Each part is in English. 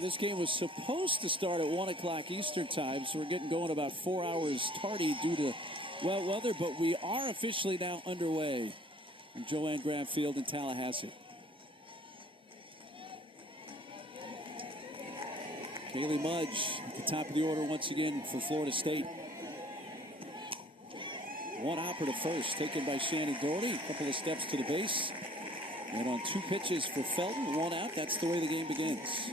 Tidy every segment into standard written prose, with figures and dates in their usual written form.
This game was supposed to start at 1 o'clock Eastern time, so we're getting going about 4 hours tardy due to wet weather, but we are officially now underway in Joanne Graham Field in Tallahassee. Kaylee Mudge at the top of the order once again for Florida State. One hopper to first, taken by Shannon Doherty. A couple of steps to the base. And on 2 pitches for Felton, 1 out. That's the way the game begins.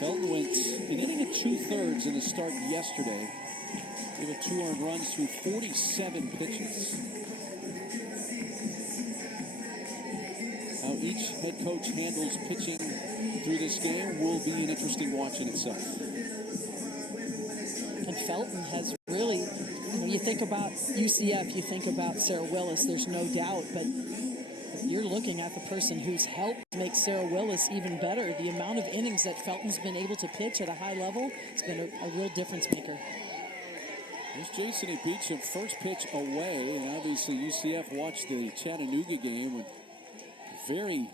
Felton went an inning and 2/3 in the start yesterday. Gave up 2 earned runs through 47 pitches. How each head coach handles pitching through this game will be an interesting watch in itself. And Felton has really, you think about UCF, you think about Sarah Willis, there's no doubt, but you're looking at the person who's helped make Sarah Willis even better. The amount of innings that Felton's been able to pitch at a high level, it's been a real difference maker. There's Jason E. Beecham, first pitch away, and obviously UCF watched the Chattanooga game with a very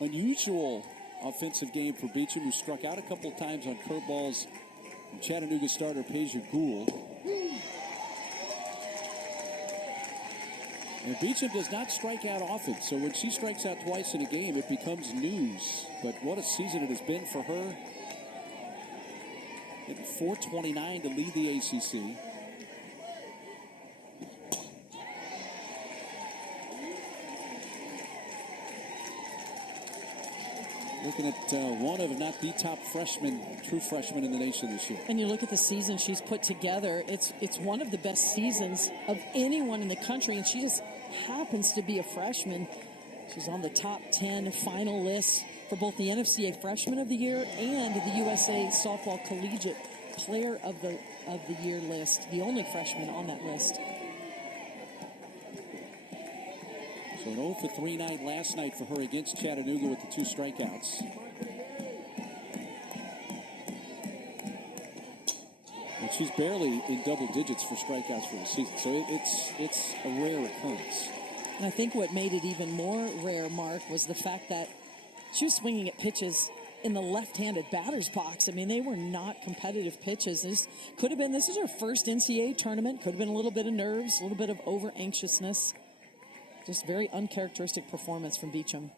unusual offensive game for Beecham, who struck out a couple of times on curveballs from Chattanooga starter Peja Gould. And Beecham does not strike out often, so when she strikes out twice in a game, it becomes news. But what a season it has been for her. Hitting .429 to lead the ACC. Looking at one of, not the top freshman, true freshman in the nation this year. And you look at the season she's put together, it's one of the best seasons of anyone in the country, and she just happens to be a freshman. She's on the top 10 final list for both the NFCA Freshman of the Year and the USA Softball Collegiate Player of the Year list, the only freshman on that list. So an 0 for 3 night last night for her against Chattanooga with the 2 strikeouts. And she's barely in double digits for strikeouts for the season. So it's a rare occurrence. And I think what made it even more rare, Mark, was the fact that she was swinging at pitches in the left-handed batter's box. I mean, they were not competitive pitches. This is her first NCAA tournament. Could have been a little bit of nerves, a little bit of over-anxiousness. Just very uncharacteristic performance from Beecham.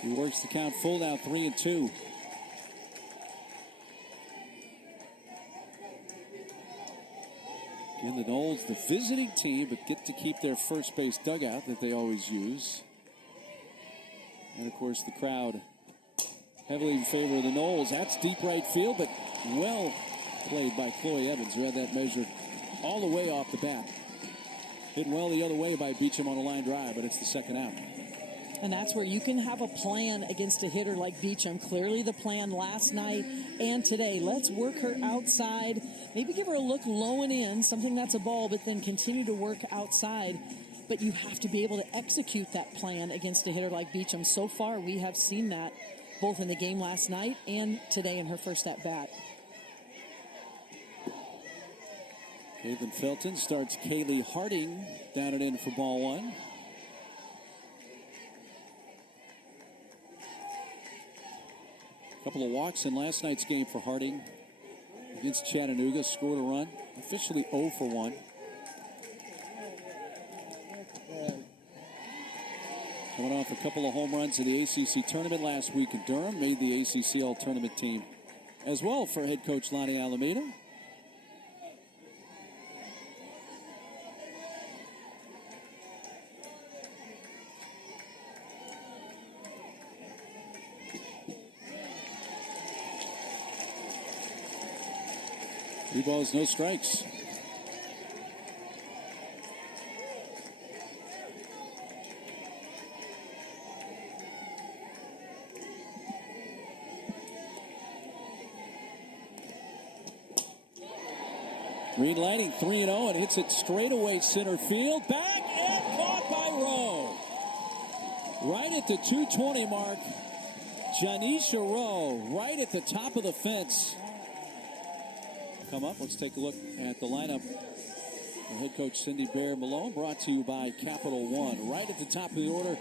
She works the count full now, 3-2. Again, the Noles, the visiting team, but get to keep their first base dugout that they always use. And, of course, the crowd heavily in favor of the Noles. That's deep right field, but well played by Chloe Evans, who had that measured all the way off the bat. Hit well the other way by Beecham on a line drive, but it's the second out. And that's where you can have a plan against a hitter like Beecham. Clearly the plan last night and today. Let's work her outside. Maybe give her a look low and in, something that's a ball, but then continue to work outside. But you have to be able to execute that plan against a hitter like Beecham. So far, we have seen that both in the game last night and today in her first at-bat. Caitlin Felton starts Kaylee Harding down and in for ball 1. A couple of walks in last night's game for Harding against Chattanooga. Scored a run. Officially 0 for 1. Coming off a couple of home runs in the ACC tournament last week in Durham. Made the ACC All-Tournament team as well for head coach Lonnie Alameda. Three balls, no strikes. Green lighting, 3-0, and hits it straight away center field. Back and caught by Rowe. Right at the 220 mark. Janisha Rowe, right at the top of the fence. Come up, let's take a look at the lineup Head coach Cindy Bear Malone, brought to you by Capital One. Right at the top of the order,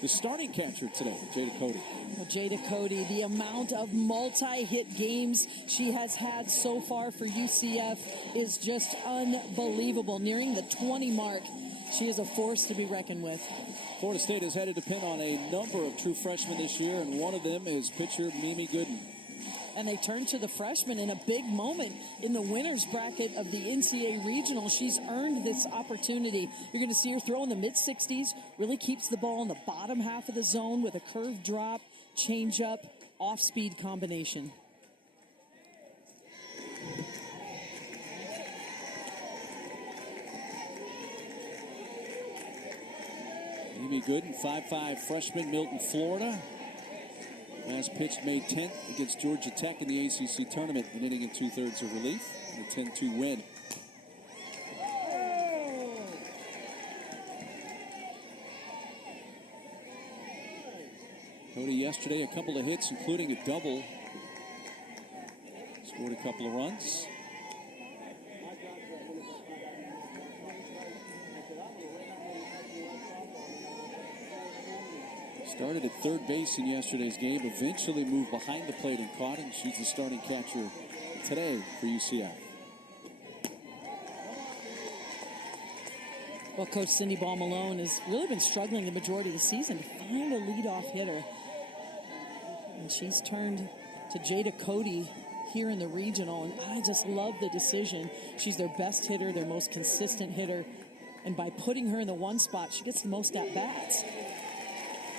the starting catcher today, Jada Cody. Well, Jada Cody, the amount of multi-hit games she has had so far for UCF is just unbelievable. Nearing the 20 mark, she is a force to be reckoned with. Florida State has had to depend on a number of true freshmen this year, and one of them is pitcher Mimi Gooden. And they turn to the freshman in a big moment in the winner's bracket of the NCAA Regional. She's earned this opportunity. You're going to see her throw in the mid-60s, really keeps the ball in the bottom half of the zone with a curve drop, change-up, off-speed combination. Mimi Gooden, 5'5" freshman, Milton, Florida. Last pitched May 10th against Georgia Tech in the ACC tournament, an inning and 2/3 of relief, and a 10-2 win. Cody yesterday, a couple of hits, including a double. Scored a couple of runs. Started at third base in yesterday's game, eventually moved behind the plate and caught, and she's the starting catcher today for UCF. Well, Coach Cindy Ball Malone has really been struggling the majority of the season to find a leadoff hitter. And she's turned to Jada Cody here in the regional, and I just love the decision. She's their best hitter, their most consistent hitter, and by putting her in the one spot, she gets the most at-bats.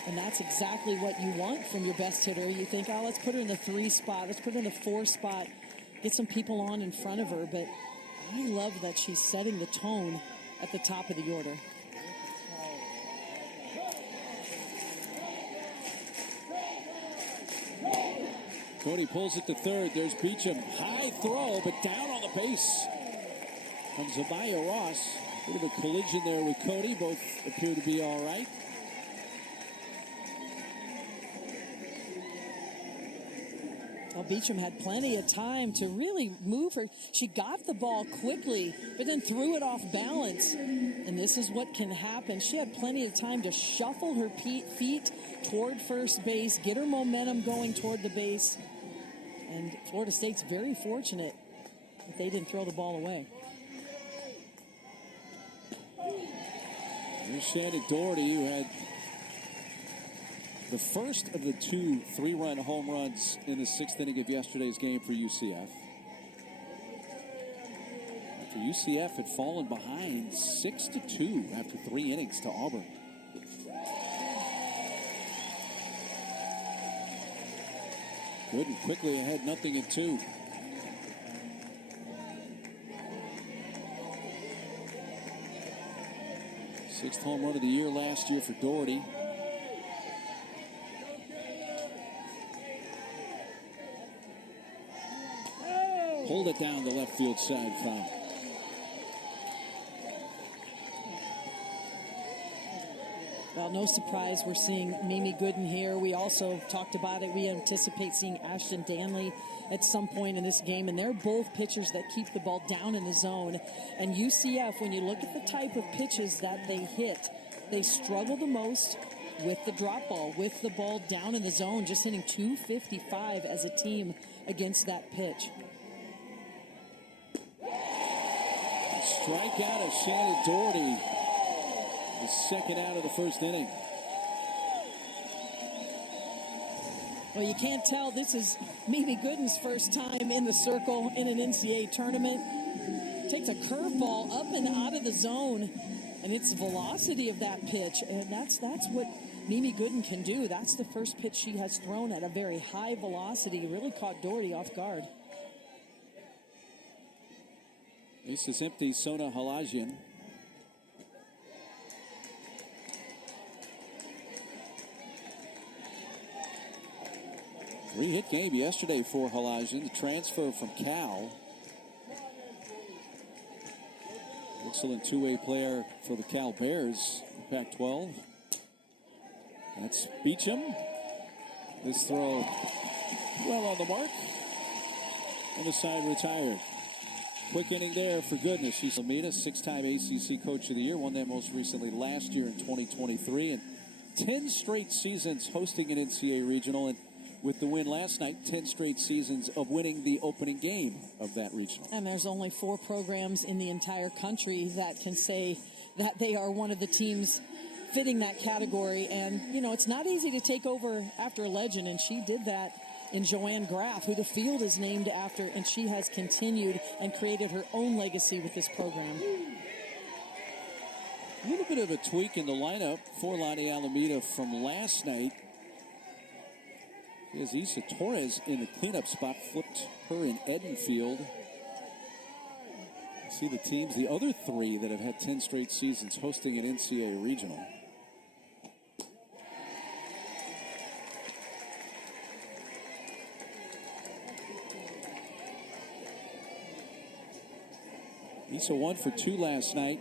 And that's exactly what you want from your best hitter. You think, oh, let's put her in the 3 spot. Let's put her in the 4 spot. Get some people on in front of her. But I love that she's setting the tone at the top of the order. Cody pulls it to third. There's Beecham. High throw, but down on the base comes Amaya Ross. Bit of a collision there with Cody. Both appear to be all right. Well, Beecham had plenty of time to really move her. She got the ball quickly, but then threw it off balance. And this is what can happen. She had plenty of time to shuffle her feet toward first base, get her momentum going toward the base. And Florida State's very fortunate that they didn't throw the ball away. Here's Shannon Doherty, who had the first of the 2 3-run home runs in the 6th inning of yesterday's game for UCF. After UCF had fallen behind 6-2 after 3 innings to Auburn. Gooden quickly ahead, 0-2. Sixth home run of the year last year for Doherty. Pulled it down the left field side foul. Well, no surprise we're seeing Mimi Gooden here. We also talked about it. We anticipate seeing Ashton Danley at some point in this game, and they're both pitchers that keep the ball down in the zone. And UCF, when you look at the type of pitches that they hit, they struggle the most with the drop ball, with the ball down in the zone, just hitting .255 as a team against that pitch. Strikeout of Shannon Doherty. The second out of the first inning. Well, you can't tell this is Mimi Gooden's first time in the circle in an NCAA tournament. Takes a curveball up and out of the zone, and it's the velocity of that pitch, and that's what Mimi Gooden can do. That's the first pitch she has thrown at a very high velocity. Really caught Doherty off guard. This is empty. Sona Halajian. Three-hit game yesterday for Halajian. The transfer from Cal. Excellent two-way player for the Cal Bears in Pac-12. That's Beecham. This throw well on the mark. And the side retired. Quick inning there for goodness. She's Alameda, 6-time ACC Coach of the Year. Won that most recently last year in 2023. And 10 straight seasons hosting an NCAA regional. And with the win last night, 10 straight seasons of winning the opening game of that regional. And there's only 4 programs in the entire country that can say that they are one of the teams fitting that category. And, you know, it's not easy to take over after a legend, and she did that in Joanne Graff, who the field is named after, and she has continued and created her own legacy with this program. A little bit of a tweak in the lineup for Lonnie Alameda from last night. Is Isa Torres in the cleanup spot, flipped her in Edenfield. See the teams, the other 3 that have had 10 straight seasons hosting an NCAA regional. Isa 1 for 2 last night.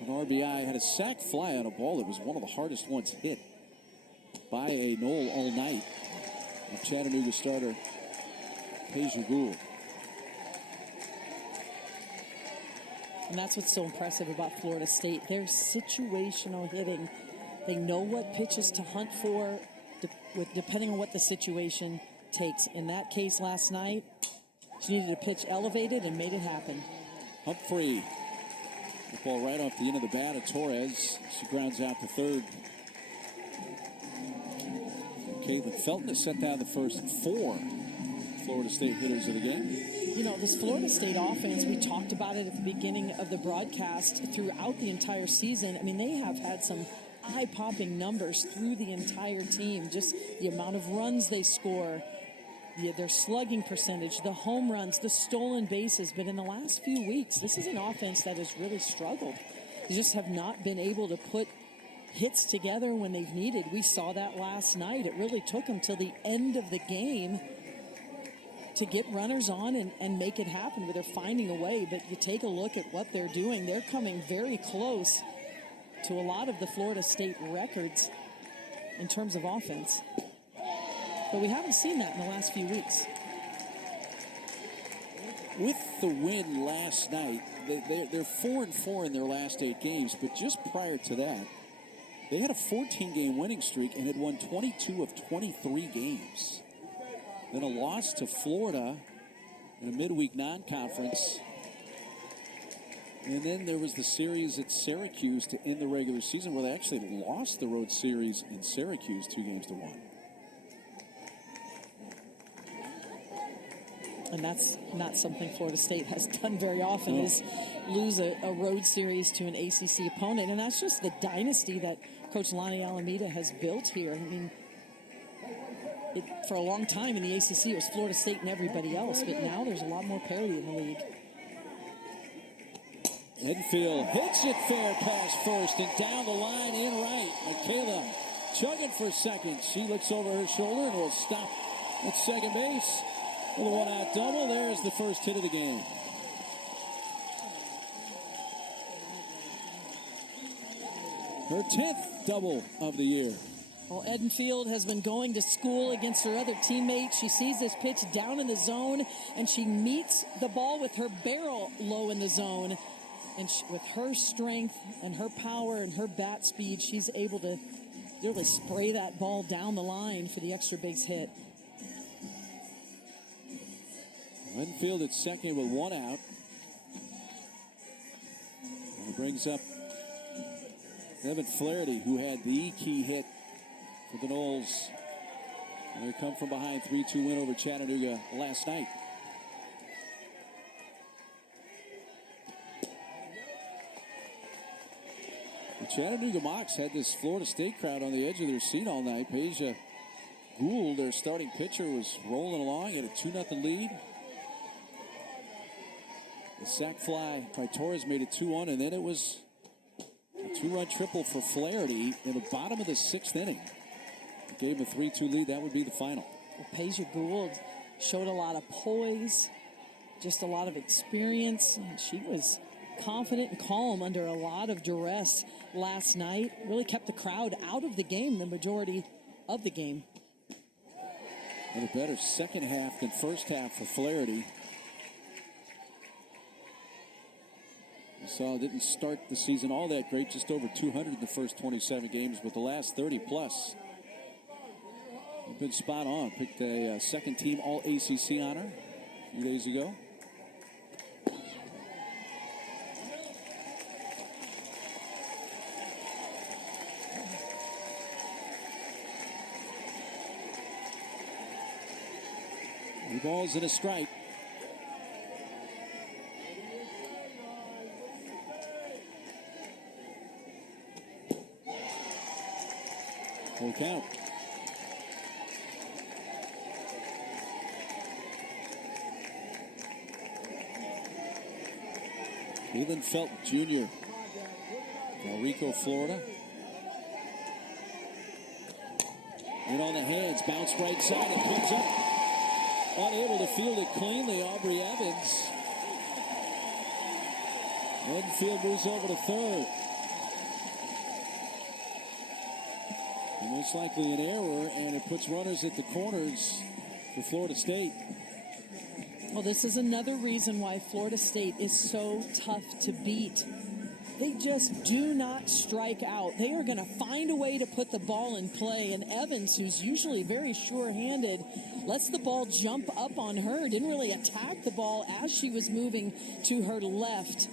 An RBI, had a sac fly on a ball that was one of the hardest ones hit by a Knoll all night. Chattanooga starter Peja Gould. And that's what's so impressive about Florida State. Their situational hitting. They know what pitches to hunt for depending on what the situation takes. In that case last night, she needed a pitch elevated and made it happen. Humphrey. The ball right off the end of the bat of Torres. She grounds out to third. Caitlin Felton has sent down the first 4 Florida State hitters of the game. You know, this Florida State offense, we talked about it at the beginning of the broadcast throughout the entire season. I mean, they have had some eye-popping numbers through the entire team. Just the amount of runs they score, their slugging percentage, the home runs, the stolen bases. But in the last few weeks, this is an offense that has really struggled. They just have not been able to put hits together when they've needed. We saw that last night. It really took them till the end of the game to get runners on and make it happen, but they're finding a way. But you take a look at what they're doing. They're coming very close to a lot of the Florida State records in terms of offense. But we haven't seen that in the last few weeks. With the win last night, they're 4-4 in their last 8 games, but just prior to that, they had a 14-game winning streak and had won 22 of 23 games. Then a loss to Florida in a midweek non-conference. And then there was the series at Syracuse to end the regular season, where they actually lost the road series in Syracuse 2-1. And that's not something Florida State has done very often, is lose a road series to an ACC opponent. And that's just the dynasty that Coach Lonnie Alameda has built here. I mean, for a long time in the ACC, it was Florida State and everybody else. But now there's a lot more parity in the league. Edenfield hits it fair past first and down the line in right. Michaela chugging for second. She looks over her shoulder and will stop at second base. With a 1-out double, there's the first hit of the game. Her 10th double of the year. Well, Edenfield has been going to school against her other teammates. She sees this pitch down in the zone, and she meets the ball with her barrel low in the zone. And with her strength and her power and her bat speed, she's able to really spray that ball down the line for the extra base hit. Edenfield at second with 1 out. And it brings up Evan Flaherty, who had the key hit for the Knolls. And they come from behind, 3-2 win over Chattanooga last night. The Chattanooga Mocs had this Florida State crowd on the edge of their seat all night. Peja Gould, their starting pitcher, was rolling along, had a 2-0 lead. The sac fly by Torres made it 2-1, and then it was a 2-run triple for Flaherty in the bottom of the 6th inning. It gave him a 3-2 lead. That would be the final. Well, Peja Gould showed a lot of poise, just a lot of experience. She was confident and calm under a lot of duress last night. Really kept the crowd out of the game the majority of the game. And a better second half than first half for Flaherty. You saw didn't start the season all that great, just over 200 in the first 27 games, but the last 30 plus. You've been spot on. Picked a second team All ACC honor a few days ago. Three balls and a strike. Full count. Leland Felton Jr. from Rico, Florida. In on the hands, bounce right side, and comes up. Unable to field it cleanly, Aubrey Evans. Infield moves over to third. And most likely an error, and it puts runners at the corners for Florida State. Well, this is another reason why Florida State is so tough to beat. They just do not strike out. They are going to find a way to put the ball in play. And Evans, who's usually very sure-handed, lets the ball jump up on her. Didn't really attack the ball as she was moving to her left.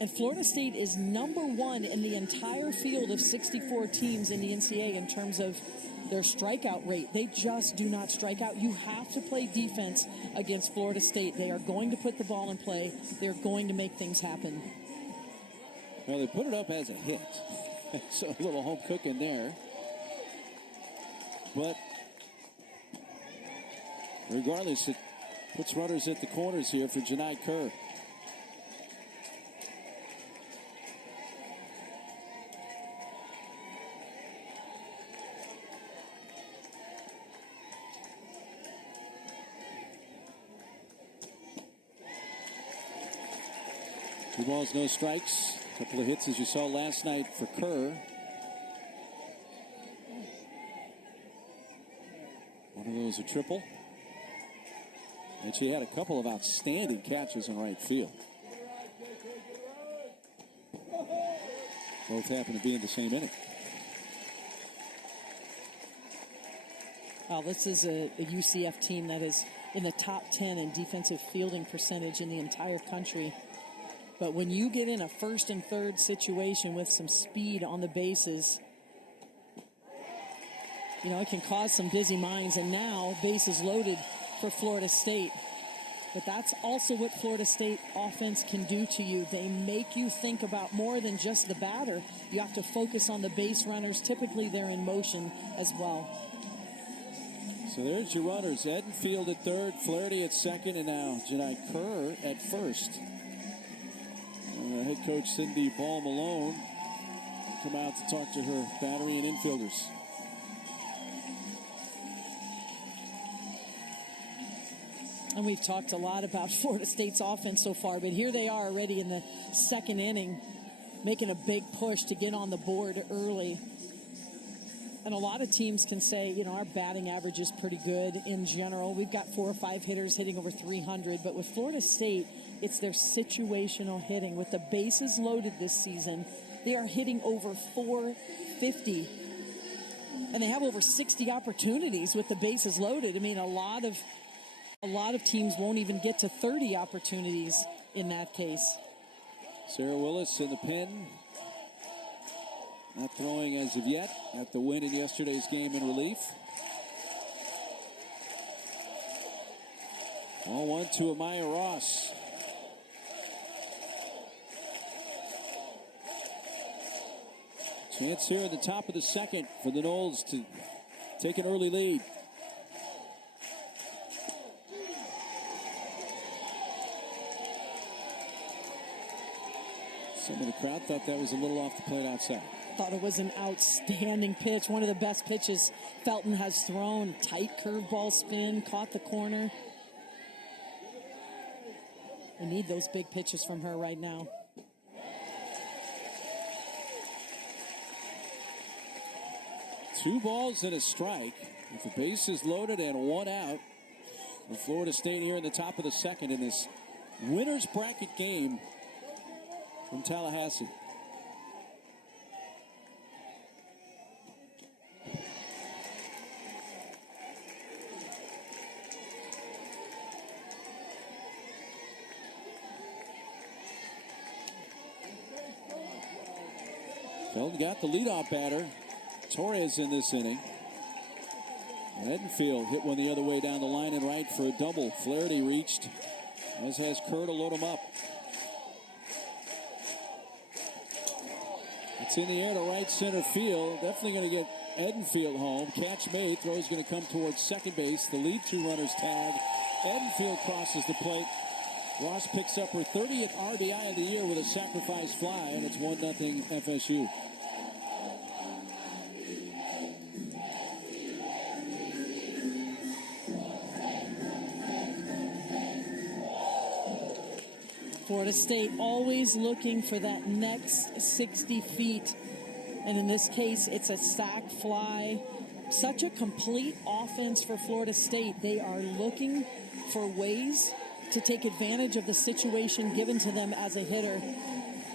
And Florida State is #1 in the entire field of 64 teams in the NCAA in terms of their strikeout rate. They just do not strike out. You have to play defense against Florida State. They are going to put the ball in play. They're going to make things happen. Well, they put it up as a hit. So a little home cooking there. But regardless, it puts runners at the corners here for Janai Kerr. Two balls, no strikes. A couple of hits as you saw last night for Kerr. One of those a triple. And she had a couple of outstanding catches in right field. Both happen to be in the same inning. Well, this is a UCF team that is in the top 10 in defensive fielding percentage in the entire country. But when you get in a first and third situation with some speed on the bases, you know, it can cause some busy minds. And now bases loaded for Florida State. But that's also what Florida State offense can do to you. They make you think about more than just the batter. You have to focus on the base runners. Typically, they're in motion as well. So there's your runners. Edenfield at third, Flaherty at second, and now Janai Kerr at first. Head coach Cindy Ball Malone will come out to talk to her battery and infielders. And we've talked a lot about Florida State's offense so far, but here they are already in the second inning, making a big push to get on the board early. And a lot of teams can say, you know, our batting average is pretty good in general. We've got 4 or 5 hitters hitting over 300, but with Florida State, it's their situational hitting. With the bases loaded this season, they are hitting over 450. And they have over 60 opportunities with the bases loaded. I mean, a lot of teams won't even get to 30 opportunities in that case. Sarah Willis in the pen. Not throwing as of yet at the win in yesterday's game in relief. 0-1 to Amaya Ross. Chance here at the top of the second for the Noles to take an early lead. Some of the crowd thought that was a little off the plate outside. Thought it was an outstanding pitch. One of the best pitches Felton has thrown. Tight curveball spin, caught the corner. We need those big pitches from her right now. Two balls and a strike with the bases loaded and one out for Florida State here in the top of the second in this winner's bracket game from Tallahassee. Felton got the leadoff batter, Torres, in this inning. Edenfield hit one the other way down the line and right for a double. Flaherty reached, as has Kerr to load him up. It's in the air to right center field. Definitely going to get Edenfield home. Catch made. Throw's going to come towards second base. The lead two runners tag. Edenfield crosses the plate. Ross picks up her 30th RBI of the year with a sacrifice fly, and it's 1-0 FSU. Florida State always looking for that next 60 feet. And in this case, it's a sac fly. Such a complete offense for Florida State. They are looking for ways to take advantage of the situation given to them as a hitter.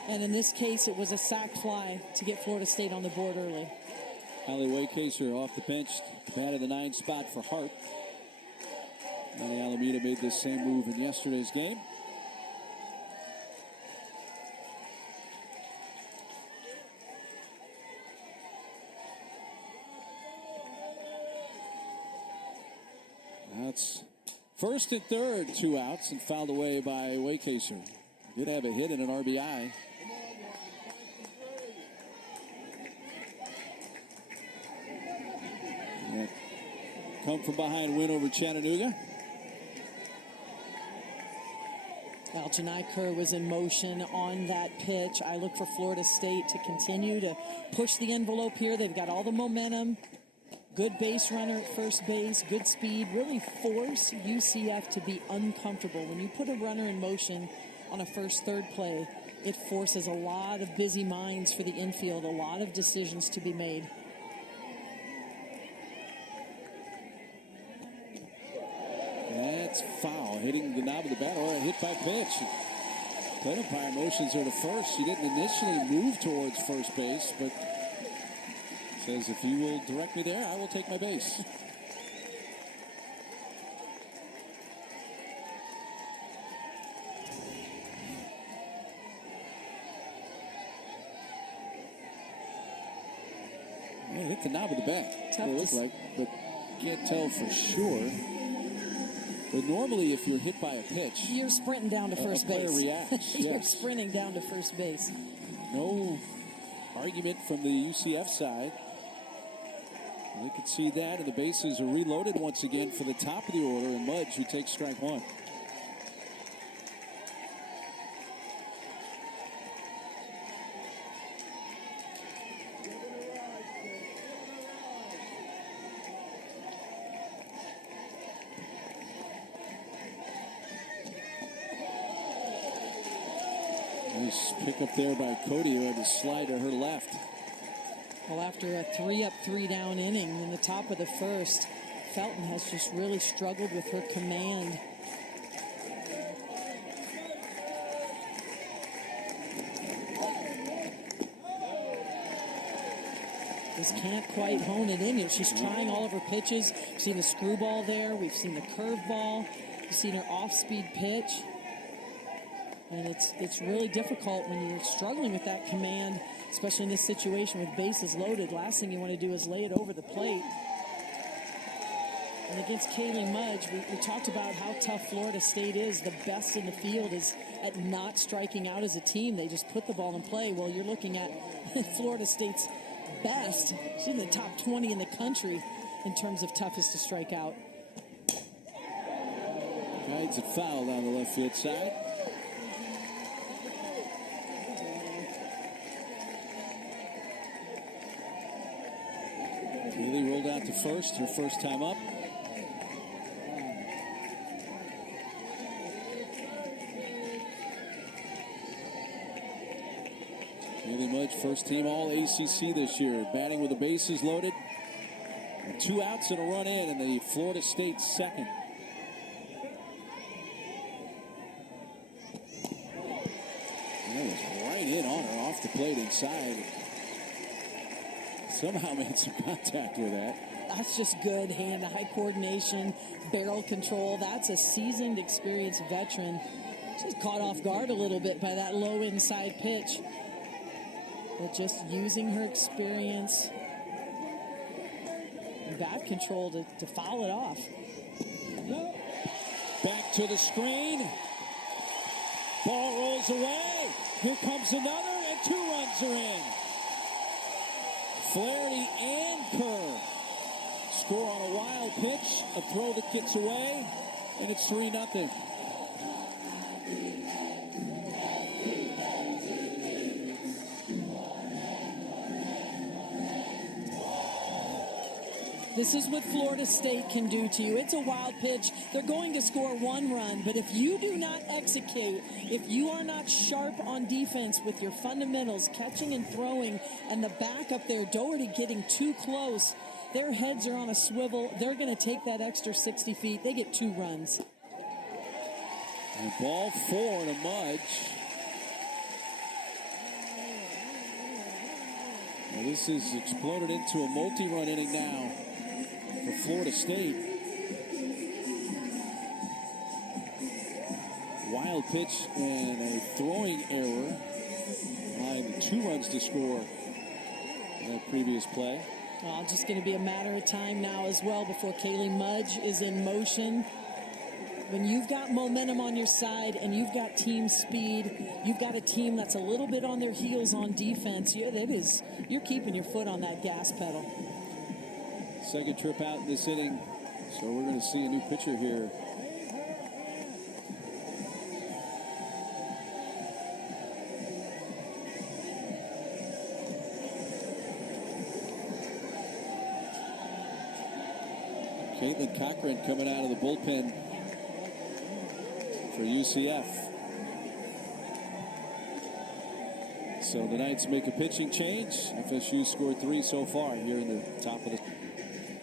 And in this case, it was a sac fly to get Florida State on the board early. Allie Waycaser off the bench, batted the 9 spot for Hart. Manny Alameda made this same move in yesterday's game. That's first and third, 2 outs, and fouled away by Waycaser. Did have a hit and an RBI. And come from behind win over Chattanooga. Janai Kerr was in motion on that pitch. I look for Florida State to continue to push the envelope here. They've got all the momentum. Good base runner at first base, good speed, really force UCF to be uncomfortable. When you put a runner in motion on a first, third play, it forces a lot of busy minds for the infield, a lot of decisions to be made. That's foul, hitting the knob of the bat, or a hit by pitch. Plate umpire motions her to first. She didn't initially move towards first base, but says, if you will direct me there, I will take my base. Yeah, hit the knob of the bat. Tough it looks like, but can't tell for sure. But normally, if you're hit by a pitch, you're sprinting down to first base. Reacts. You're Yes. sprinting down to first base. No argument from the UCF side. We can see that, and the bases are reloaded once again for the top of the order, and Mudge, who takes strike one. Nice pick up there by Cody, who had to slide to her left. Well, after a 3-up, 3-down inning in the top of the first, Felton has just really struggled with her command. Just can't quite hone it in here. She's trying all of her pitches. We've seen the screwball there. We've seen the curveball. We've seen her off-speed pitch. And it's really difficult when you're struggling with that command, especially in this situation with bases loaded. Last thing you want to do is lay it over the plate. And against Kaylee Mudge, we talked about how tough Florida State is. The best in the field is at not striking out as a team. They just put the ball in play. Well, you're looking at Florida State's best. She's in the top 20 in the country in terms of toughest to strike out. Guides it foul down the left field side. Kaylee rolled out to first, her first time up. Kaylee Mudge, first team all ACC this year, batting with the bases loaded. And 2 outs and a run in the Florida State second. That was right off the plate inside. Somehow made some contact with that. That's just good hand-eye coordination, barrel control. That's a seasoned, experienced veteran. She's caught off guard a little bit by that low inside pitch. But just using her experience and bat control to foul it off. Back to the screen. Ball rolls away. Here comes another, and 2 runs are in. Flaherty and Kerr score on a wild pitch, a throw that gets away, and it's 3-0. This is what Florida State can do to you. It's a wild pitch. They're going to score 1 run, but if you do not execute, if you are not sharp on defense with your fundamentals, catching and throwing, and the back up there, Doherty getting too close, their heads are on a swivel. They're going to take that extra 60 feet. They get 2 runs. And ball 4 and a Mudge. Well, this has exploded into a multi-run inning now for Florida State. Wild pitch and a throwing error behind the 2 runs to score in that previous play. Well, just going to be a matter of time now as well before Kaylee Mudge is in motion. When you've got momentum on your side and you've got team speed, you've got a team that's a little bit on their heels on defense, you're keeping your foot on that gas pedal. Second trip out in this inning, so we're going to see a new pitcher here. Caitlin Cochran coming out of the bullpen for UCF. So the Knights make a pitching change. FSU scored 3 so far here in the top of the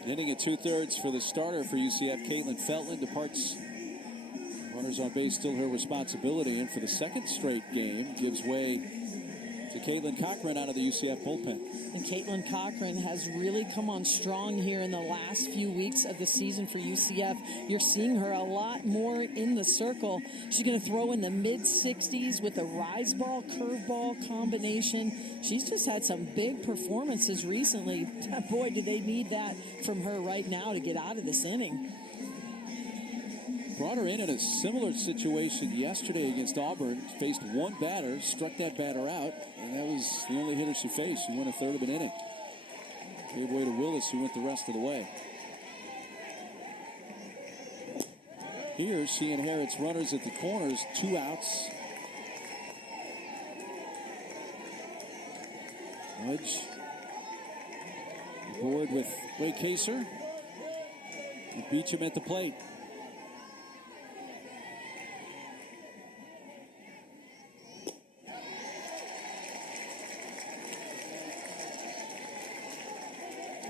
inning at 2/3 for the starter for UCF. Caitlin Feltland departs. Runners on base still her responsibility, and for the second straight game gives way to Caitlin Cochran out of the UCF bullpen. And Caitlin Cochran has really come on strong here in the last few weeks of the season for UCF. You're seeing her a lot more in the circle. She's going to throw in the mid-60s with a rise ball, curve ball combination. She's just had some big performances recently. Boy, do they need that from her right now to get out of this inning. Brought her in a similar situation yesterday against Auburn. Faced one batter, struck that batter out, and that was the only hitter she faced. She went 1/3 of an inning. Gave way to Willis, who went the rest of the way. Here, she inherits runners at the corners, 2 outs. Mudge aboard with Ray Kaser. And Beecham at the plate.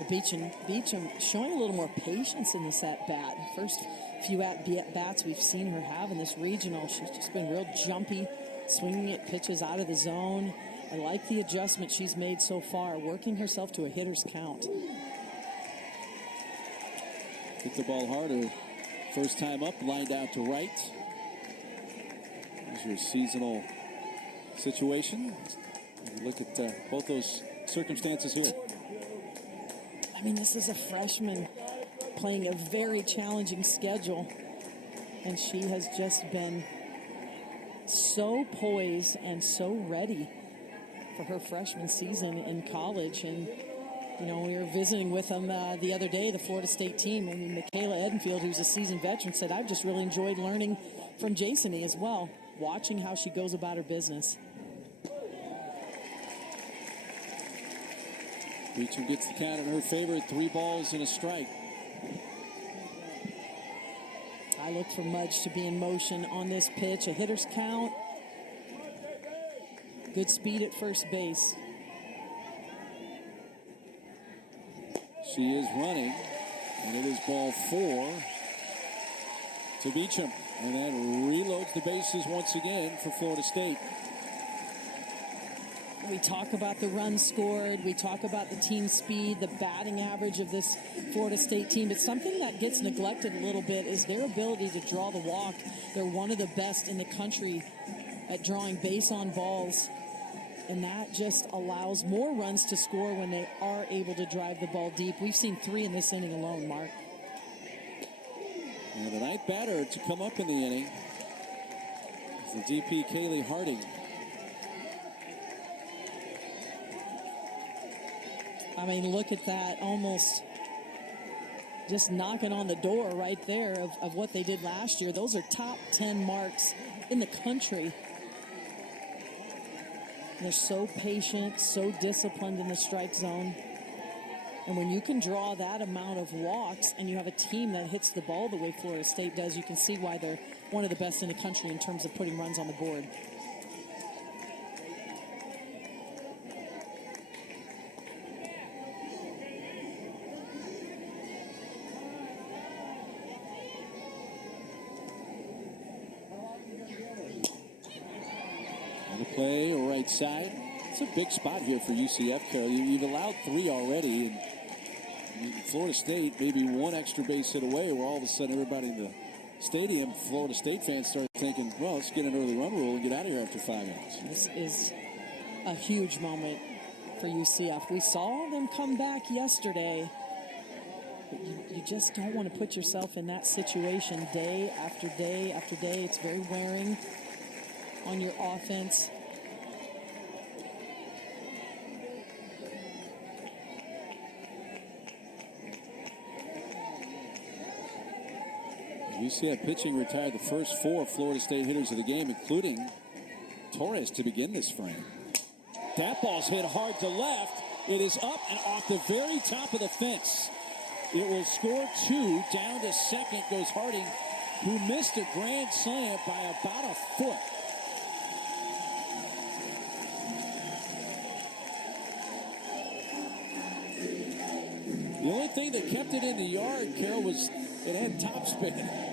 Beecham showing a little more patience in this at-bat. First few at-bats we've seen her have in this regional, she's just been real jumpy, swinging at pitches out of the zone. I like the adjustment she's made so far, working herself to a hitter's count. Hit the ball harder. First time up, lined out to right. Here's your seasonal situation. Look at both those circumstances here. I mean, this is a freshman playing a very challenging schedule, and she has just been so poised and so ready for her freshman season in college. And, you know, we were visiting with them the other day, the Florida State team. I mean, Michaela Edenfield, who's a seasoned veteran, said, I've just really enjoyed learning from Jasony as well, watching how she goes about her business. Beecham gets the count in her favor, 3 balls and a strike. I look for Mudge to be in motion on this pitch. A hitter's count. Good speed at first base. She is running, and it is ball 4 to Beecham. And that reloads the bases once again for Florida State. We talk about the runs scored. We talk about the team speed, the batting average of this Florida State team. But something that gets neglected a little bit is their ability to draw the walk. They're one of the best in the country at drawing base on balls. And that just allows more runs to score when they are able to drive the ball deep. We've seen 3 in this inning alone, Mark. And the ninth batter to come up in the inning is the DP, Kaylee Harding. I mean, look at that, almost just knocking on the door right there of what they did last year. Those are top 10 marks in the country. They're so patient, so disciplined in the strike zone. And when you can draw that amount of walks and you have a team that hits the ball the way Florida State does, you can see why they're one of the best in the country in terms of putting runs on the board. Play right side. It's a big spot here for UCF, Carol. You've allowed 3 already, and Florida State maybe 1 extra base hit away, where all of a sudden everybody in the stadium, Florida State fans, start thinking, well, let's get an early run rule and get out of here after 5 innings. This is a huge moment for UCF. We saw them come back yesterday, but you just don't want to put yourself in that situation day after day after day. It's very wearing on your offense. UCF pitching retired the first 4 Florida State hitters of the game, including Torres to begin this frame. That ball's hit hard to left. It is up and off the very top of the fence. It will score 2. Down to second goes Harding, who missed a grand slam by about a foot. The only thing that kept it in the yard, Carol, was it had topspin.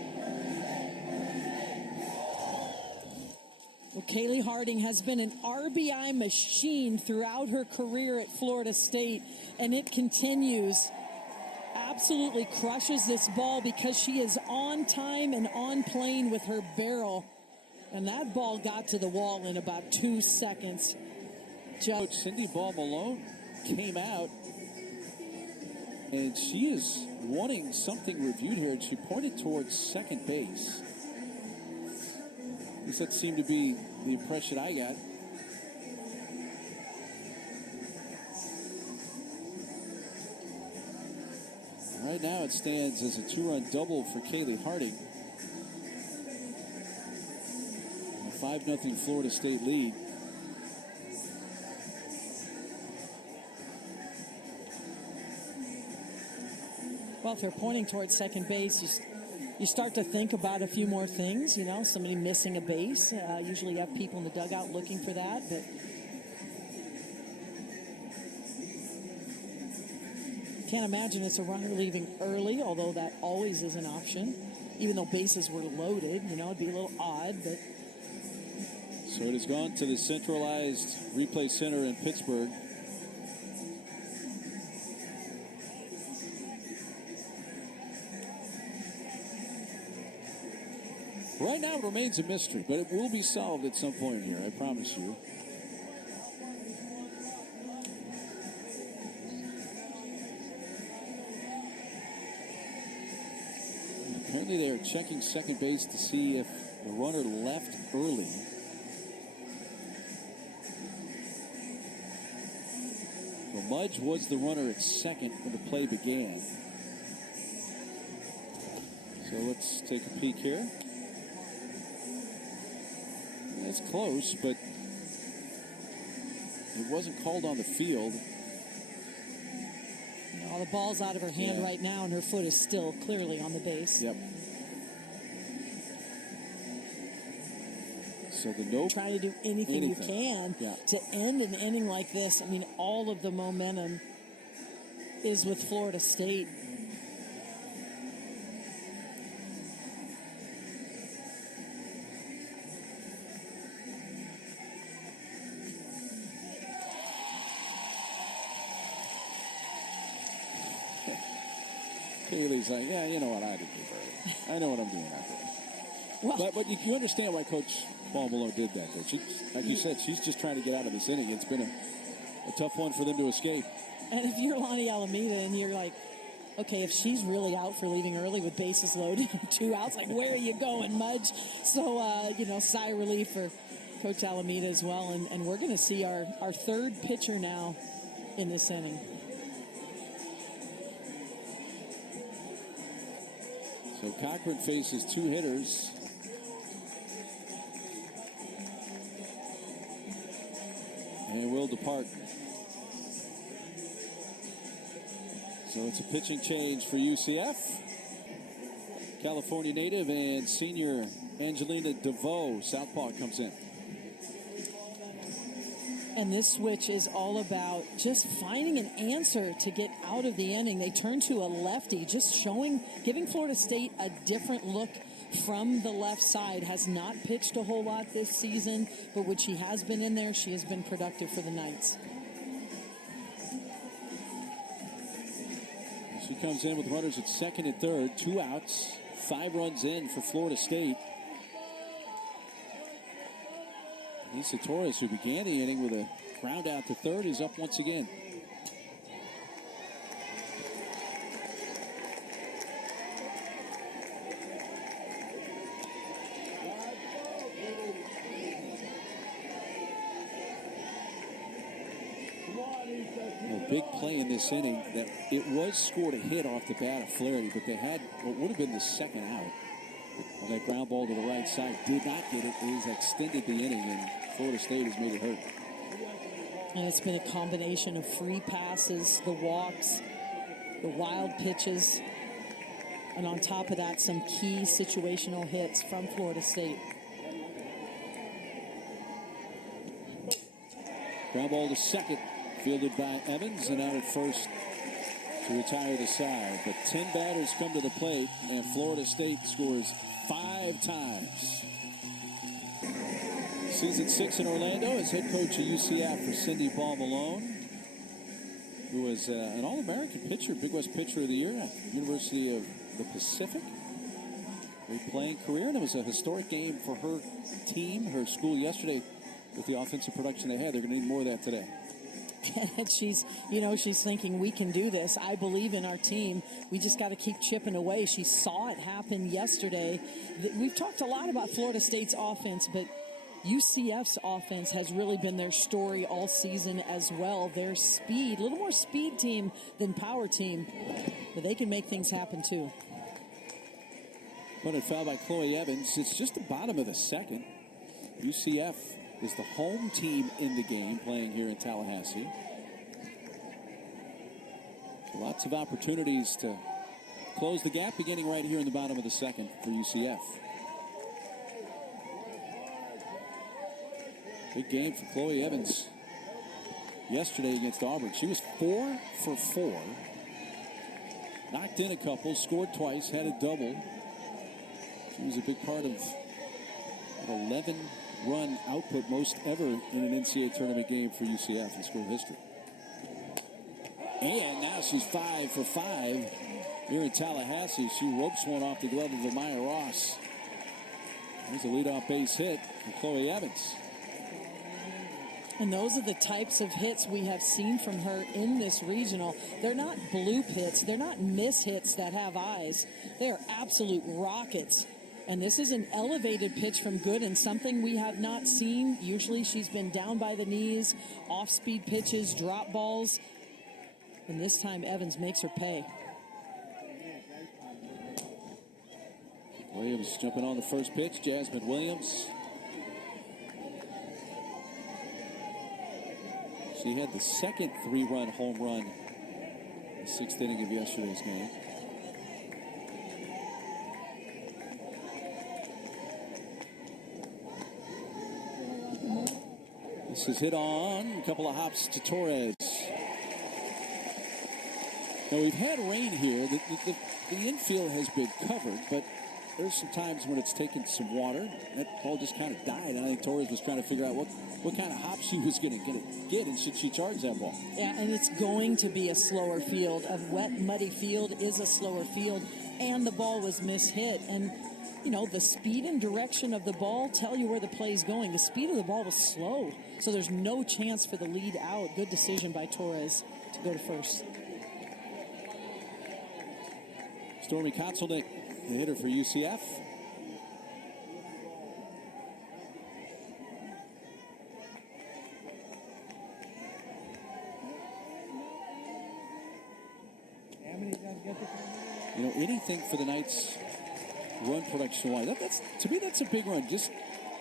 Well, Kaylee Harding has been an RBI machine throughout her career at Florida State, and it continues. Absolutely crushes this ball because she is on time and on plane with her barrel. And that ball got to the wall in about 2 seconds. Coach Cindy Ball Malone came out, and she is wanting something reviewed here. She pointed towards second base. At least that seemed to be the impression I got. Right now it stands as a 2-run double for Kaylee Harding. A 5-0 Florida State lead. Well, if they're pointing towards second base, you start to think about a few more things. You know, somebody missing a base. Usually you have people in the dugout looking for that, but can't imagine it's a runner leaving early, although that always is an option. Even though bases were loaded, you know, it'd be a little odd, but. So it has gone to the centralized replay center in Pittsburgh. Right now it remains a mystery, but it will be solved at some point here, I promise you. Apparently they are checking second base to see if the runner left early. Well, Mudge was the runner at second when the play began. So let's take a peek here. It's close, but it wasn't called on the field. No, the ball's out of her hand right now, and her foot is still clearly on the base. Yep. So the no. Try to do anything you can to end an inning like this. I mean, all of the momentum is with Florida State. Kaylee's like, yeah, you know what, I didn't do very. I know what I'm doing out there. Well, But you understand why Coach Paul Malone did that, though. She, like you said, she's just trying to get out of this inning. It's been a tough one for them to escape. and if you're Lonnie Alameda and you're like, okay, if she's really out for leaving early with bases loaded and 2 outs, like, where are you going, Mudge? So, sigh of relief for Coach Alameda as well. And we're going to see our third pitcher now in this inning. So Cochran faces 2 hitters. And will depart. So it's a pitching change for UCF. California native and senior Angelina DeVoe, southpaw, comes in. And this switch is all about just finding an answer to get out of the inning. They turn to a lefty, just giving Florida State a different look from the left side. Has not pitched a whole lot this season, but when she has been in there, she has been productive for the Knights. She comes in with runners at second and third, 2 outs, 5 runs in for Florida State. Lisa Torres, who began the inning with a ground out to third, is up once again. A big play in this inning that it was scored a hit off the bat of Flaherty, but they had what would have been the second out. Well, that ground ball to the right side did not get it. It has extended the inning, and Florida State has made it hurt. And it's been a combination of free passes, the walks, the wild pitches, and on top of that, some key situational hits from Florida State. Ground ball to second, fielded by Evans, and out at first to retire the side. But 10 batters come to the plate, and Florida State scores 5 times. Season 6 in Orlando as head coach of UCF for Cindy Ball Malone, who was an All-American pitcher, Big West Pitcher of the Year at the University of the Pacific. Great playing career, and it was a historic game for her team, her school yesterday with the offensive production they had. They're going to need more of that today. And she's thinking, we can do this. I believe in our team. We just got to keep chipping away. She saw it happen yesterday. We've talked a lot about Florida State's offense, but UCF's offense has really been their story all season as well. Their speed, a little more speed team than power team, but they can make things happen too. But a foul by Chloe Evans. It's just the bottom of the second. UCF is the home team in the game, playing here in Tallahassee. Lots of opportunities to close the gap, beginning right here in the bottom of the second for UCF. Big game for Chloe Evans yesterday against Auburn. She was 4 for 4. Knocked in a couple, scored twice, had a double. She was a big part of an 11-run output, most ever in an NCAA tournament game for UCF in school history. And now she's 5 for 5 here in Tallahassee. She ropes one off the glove of Amaya Ross. There's a leadoff base hit for Chloe Evans. And those are the types of hits we have seen from her in this regional. They're not bloop hits. They're not miss hits that have eyes. They are absolute rockets. And this is an elevated pitch from Gooden, something we have not seen. Usually she's been down by the knees, off-speed pitches, drop balls. And this time Evans makes her pay. Williams jumping on the first pitch. Jasmine Williams. She had the second 3-run home run in the 6th inning of yesterday's game. This is hit on. A couple of hops to Torres. Now, we've had rain here. The infield has been covered, but there's some times when it's taken some water. That ball just kind of died. And I think Torres was trying to figure out what kind of hop she was going to get and should she charge that ball. Yeah, and it's going to be a slower field. A wet, muddy field is a slower field, and the ball was mishit. And, you know, the speed and direction of the ball tell you where the play is going. The speed of the ball was slow, so there's no chance for the lead out. Good decision by Torres to go to first. Stormy Kotzelnick, the hitter for UCF. You know, anything for the Knights run production wise. That's to me, that's a big run. Just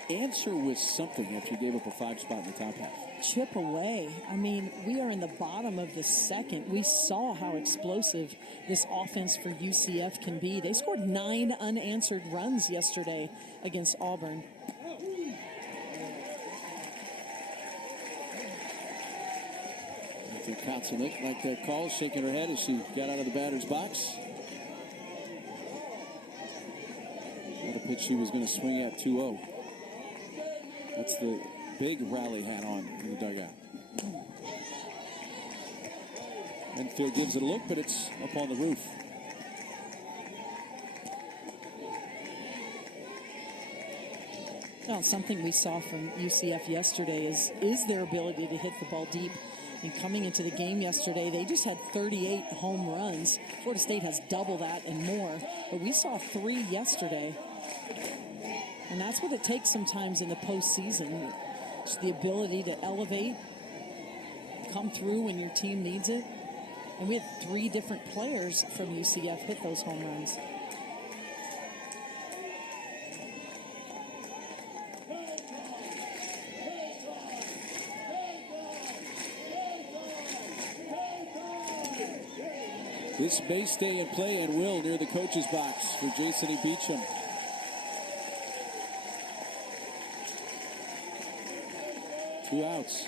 answer with something after you gave up a 5 spot in the top half. Chip away. I mean, we are in the bottom of the second. We saw how explosive this offense for UCF can be. They scored 9 unanswered runs yesterday against Auburn. I think Kotzelnick liked that call, shaking her head as she got out of the batter's box. What a pitch she was going to swing at 2-0. That's the big rally hat on in the dugout. Infield gives it a look, but it's up on the roof. Well, something we saw from UCF yesterday is their ability to hit the ball deep. And coming into the game yesterday, they just had 38 home runs. Florida State has double that and more. But we saw 3 yesterday. And that's what it takes sometimes in the postseason. It's the ability to elevate, come through when your team needs it. And we had 3 different players from UCF hit those home runs. This may stay in play and will near the coach's box for Jason E. Beecham. Two outs.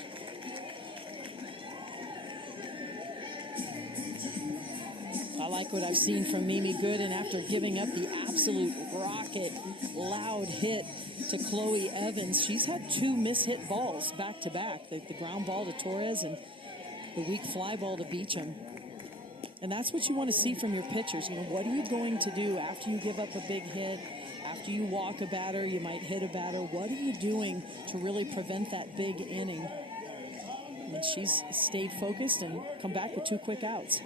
I like what I've seen from Mimi Gooden after giving up the absolute rocket, loud hit to Chloe Evans. She's had 2 mishit balls back-to-back. The ground ball to Torres and the weak fly ball to Beecham. And that's what you want to see from your pitchers. You know, what are you going to do after you give up a big hit? After you walk a batter, you might hit a batter. What are you doing to really prevent that big inning? And she's stayed focused and come back with 2 quick outs.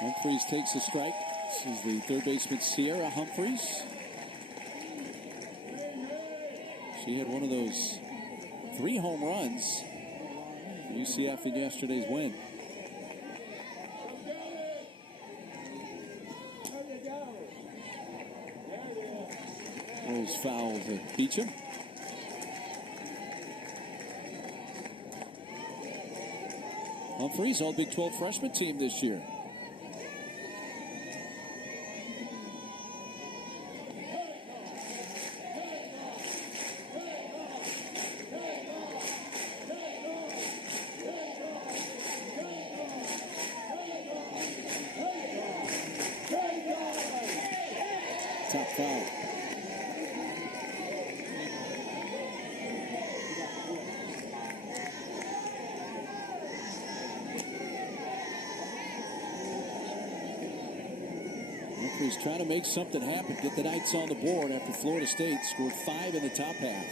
Humphreys takes a strike. This is the third baseman, Sierra Humphreys. She had one of those 3 home runs for UCF in yesterday's win. Those foul to Beecham. Humphreys, all Big 12 freshman team this year. Top foul. Humphreys trying to make something happen, get the Knights on the board after Florida State scored 5 in the top half.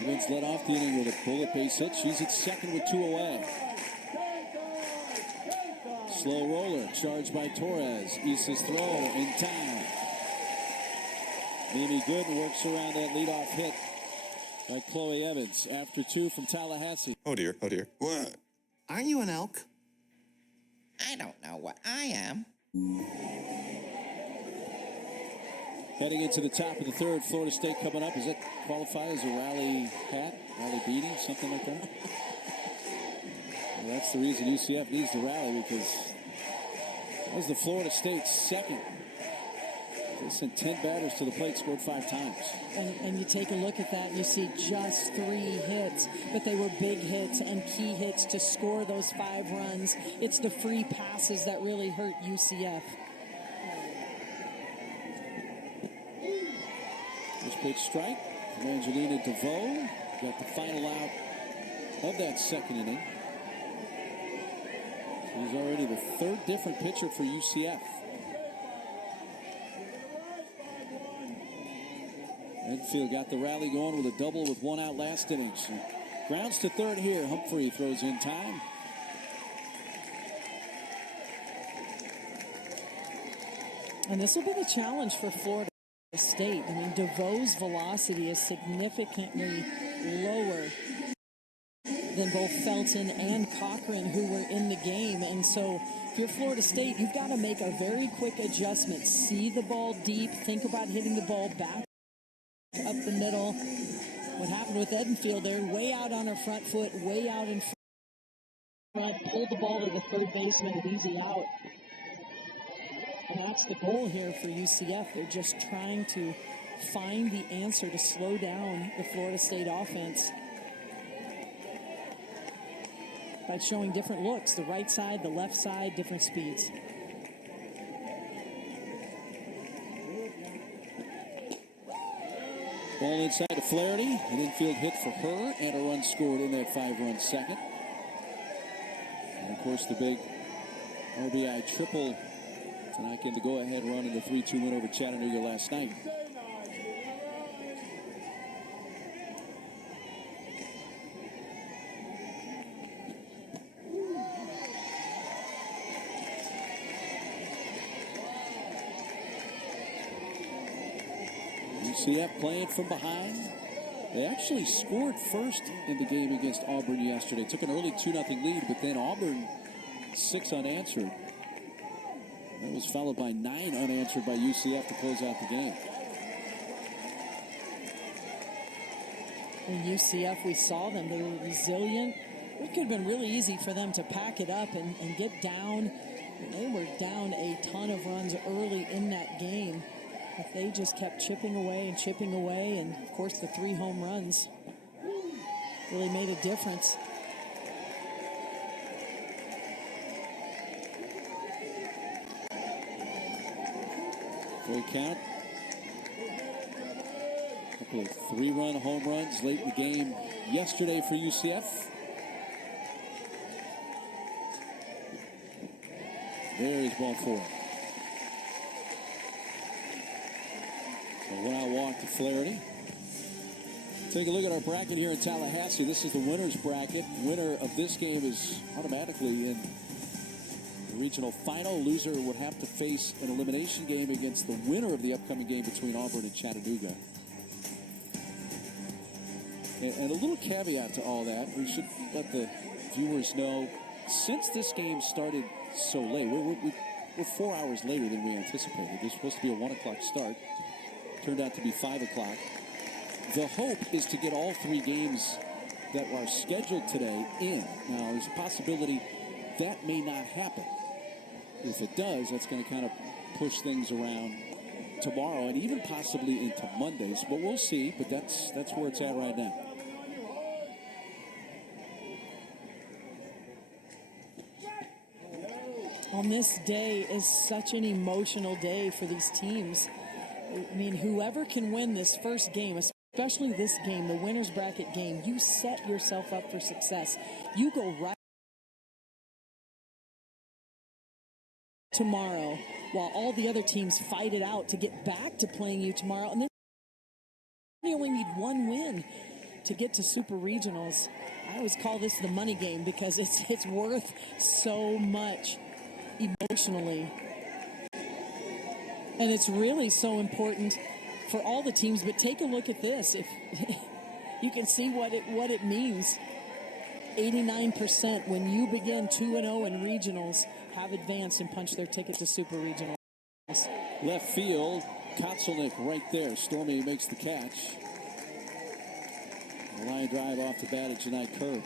Evans led off the inning with a bullet base hit. She's at second with 2 away. Slow roller, charged by Torres. Issa's throw in time. Mimi Gooden works around that leadoff hit by Chloe Evans after 2 from Tallahassee. Oh dear, oh dear. What? Aren't you an elk? I don't know what I am. Heading into the top of the third, Florida State coming up. Does that qualify as a rally hat, rally beating, something like that? Well, that's the reason UCF needs to rally, because that was the Florida State second They sent 10 batters to the plate, scored 5 times. And you take a look at that and you see just 3 hits, but they were big hits and key hits to score those 5 runs. It's the free passes that really hurt UCF. First pitch strike from Angelina DeVoe. Got the final out of that second inning. So he's already the 3rd different pitcher for UCF. Enfield got the rally going with a double with 1 out last inning. So grounds to 3rd here. Humphrey throws in time. And this will be the challenge for Florida State. I mean, DeVoe's velocity is significantly lower than both Felton and Cochran, who were in the game. And so if you're Florida State, you've got to make a very quick adjustment. See the ball deep. Think about hitting the ball back up the middle. What happened with Enfield, they're way out on her front foot, way out in front. Pulled the ball to the third baseman, an easy out. And that's the goal here for UCF. They're just trying to find the answer to slow down the Florida State offense by showing different looks, the right side, the left side, different speeds. Ball inside to Flaherty. An infield hit for her and a run scored in that 5-run second. And of course the big RBI triple tonight in the go-ahead run in the 3-2 win over Chattanooga last night. UCF playing from behind. They actually scored first in the game against Auburn yesterday. Took an early 2-0 lead, but then Auburn 6 unanswered. That was followed by 9 unanswered by UCF to close out the game. In UCF, we saw them. They were resilient. It could have been really easy for them to pack it up and get down. They were down a ton of runs early in that game. But they just kept chipping away. And, of course, the 3 home runs really made a difference. Full count. A couple of 3-run home runs late in the game yesterday for UCF. There is ball 4. So 1-out walk to Flaherty. Take a look at our bracket here in Tallahassee. This is the winner's bracket. Winner of this game is automatically in the regional final. Loser would have to face an elimination game against the winner of the upcoming game between Auburn and Chattanooga. And a little caveat to all that, we should let the viewers know, since this game started so late, we're 4 hours later than we anticipated. It was supposed to be a 1 o'clock start. Turned out to be 5 o'clock. The hope is to get all 3 games that are scheduled today in. Now, there's a possibility that may not happen. If it does, that's going to kind of push things around tomorrow and even possibly into Mondays. But we'll see. But that's where it's at right now. On this day is such an emotional day for these teams. I mean, whoever can win this first game, especially this game, the winner's bracket game, you set yourself up for success. You go right tomorrow while all the other teams fight it out to get back to playing you tomorrow. And then you only need 1 win to get to Super Regionals. I always call this the money game because it's worth so much emotionally. And it's really so important for all the teams. But take a look at this. If you can see what it means. 89% when you begin 2-0 in regionals have advanced and punched their ticket to Super Regionals. Left field, Kotzelnick right there. Stormy makes the catch. A line drive off the bat at Janai Kerr.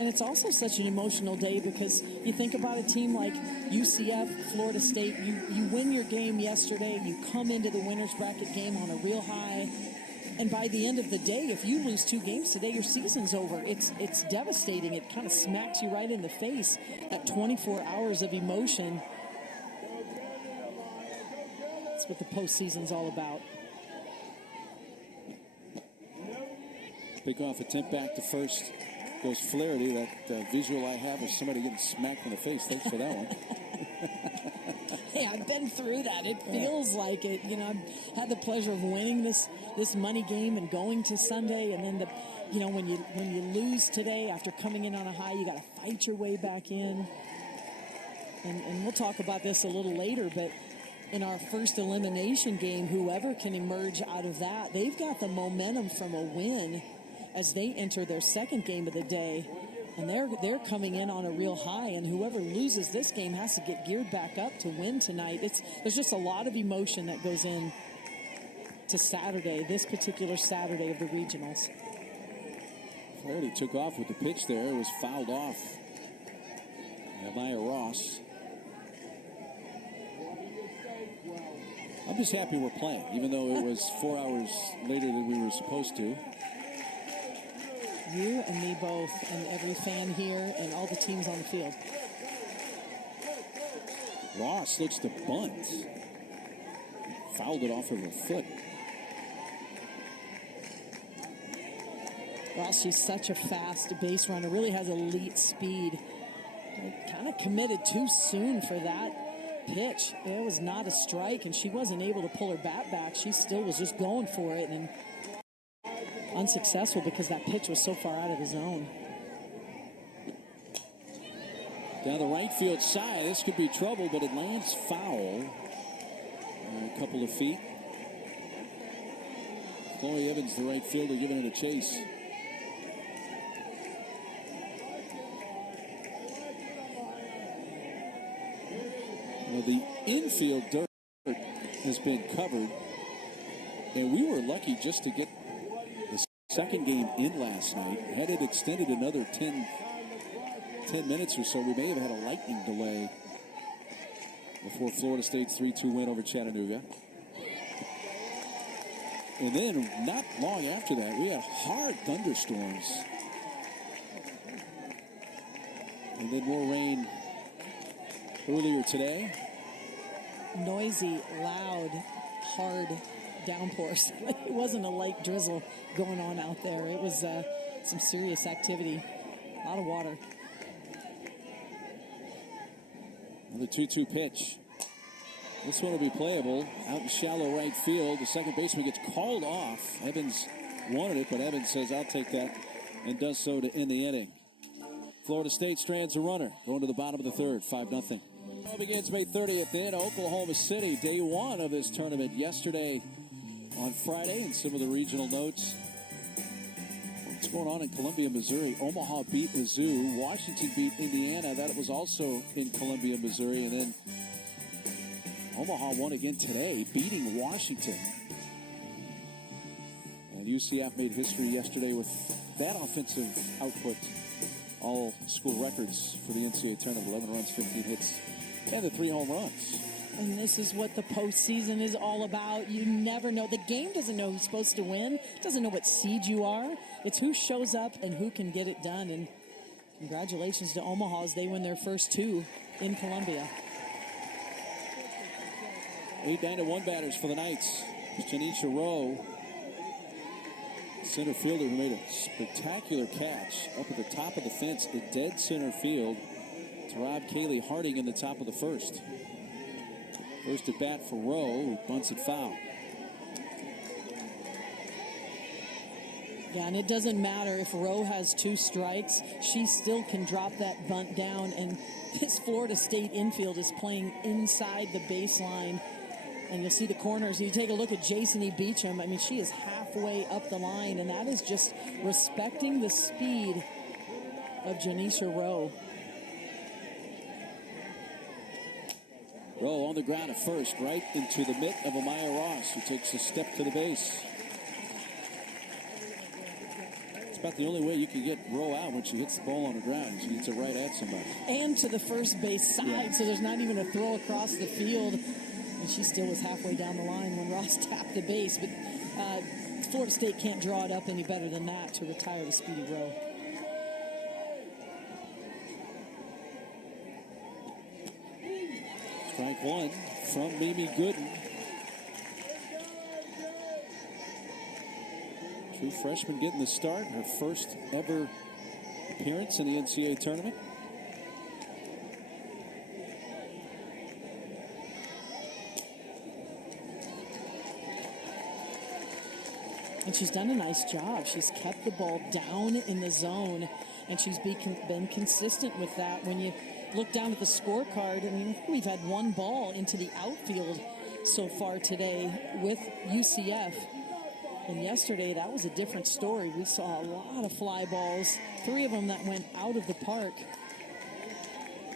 And it's also such an emotional day because you think about a team like UCF, Florida State. You win your game yesterday. You come into the winner's bracket game on a real high. And by the end of the day, if you lose 2 games today, your season's over. It's devastating. It kind of smacks you right in the face. That 24 hours of emotion. That's what the postseason's all about. Pickoff attempt back to first. Goes Flaherty. That visual I have of somebody getting smacked in the face. Thanks for that one. Hey, I've been through that. It feels like it. You know, I've had the pleasure of winning this money game and going to Sunday, and then when you lose today after coming in on a high, you got to fight your way back in. And we'll talk about this a little later, but in our first elimination game, whoever can emerge out of that, they've got the momentum from a win as they enter their second game of the day. And they're coming in on a real high, and whoever loses this game has to get geared back up to win tonight. There's just a lot of emotion that goes in to Saturday, this particular Saturday of the regionals. Flaherty took off with the pitch there. It was fouled off by Maya Ross. I'm just happy we're playing, even though it was 4 hours later than we were supposed to. You and me both, and every fan here, and all the teams on the field. Ross looks to bunt. Fouled it off of her foot. Ross, she's such a fast base runner, really has elite speed. Kind of committed too soon for that pitch. It was not a strike, and she wasn't able to pull her bat back. She still was just going for it, and unsuccessful because that pitch was so far out of the zone. Down the right field side, this could be trouble, but it lands foul. A couple of feet. Chloe Evans, the right fielder, giving it a chase. Well, the infield dirt has been covered, and we were lucky just to get the second game in last night. Had it extended another 10 minutes or so, we may have had a lightning delay before Florida State's 3-2 win over Chattanooga. And then, not long after that, we had hard thunderstorms. And then more rain earlier today. Noisy, loud, hard downpours. It wasn't a light drizzle going on out there. It was some serious activity. A lot of water. Another 2-2 pitch. This one will be playable out in shallow right field. The second baseman gets called off. Evans wanted it, but Evans says, I'll take that, and does so to end the inning. Florida State strands a runner going to the bottom of the third, 5-0. It begins May 30th in Oklahoma City. Day one of this tournament yesterday on Friday, and some of the regional notes. What's going on in Columbia, Missouri? Omaha beat Mizzou. Washington beat Indiana. That was also in Columbia, Missouri. And then Omaha won again today, beating Washington. And UCF made history yesterday with that offensive output. All school records for the NCAA tournament, 11 runs, 15 hits, and the 3 home runs. And this is what the postseason is all about. You never know. The game doesn't know who's supposed to win. It doesn't know what seed you are. It's who shows up and who can get it done. And congratulations to Omaha as they win their first 2 in Columbia. 8-9-1 batters for the Knights. Janisha Rowe, center fielder, who made a spectacular catch up at the top of the fence in dead center field to Rob Cayley Harding in the top of the first. First at bat for Rowe, who bunts it foul. Yeah, and it doesn't matter if Rowe has 2 strikes. She still can drop that bunt down. And this Florida State infield is playing inside the baseline. And you'll see the corners. You take a look at Jason E. Beecham. I mean, she is halfway up the line, and that is just respecting the speed of Janisha Rowe. Rowe on the ground at first, right into the mitt of Amaya Ross, who takes a step to the base. about the only way you can get roll out when she hits the ball on the ground. She hits it right at somebody. And to the first base side, so there's not even a throw across the field. And she still was halfway down the line when Ross tapped the base. But Florida State can't draw it up any better than that to retire the Speedy Rowe. Strike one from Mimi Gooden. True freshman getting the start. Her first ever appearance in the NCAA tournament. And she's done a nice job. She's kept the ball down in the zone, and she's been consistent with that. When you look down at the scorecard, I mean, we've had one ball into the outfield so far today with UCF. And yesterday, that was a different story. We saw a lot of fly balls, 3 of them that went out of the park.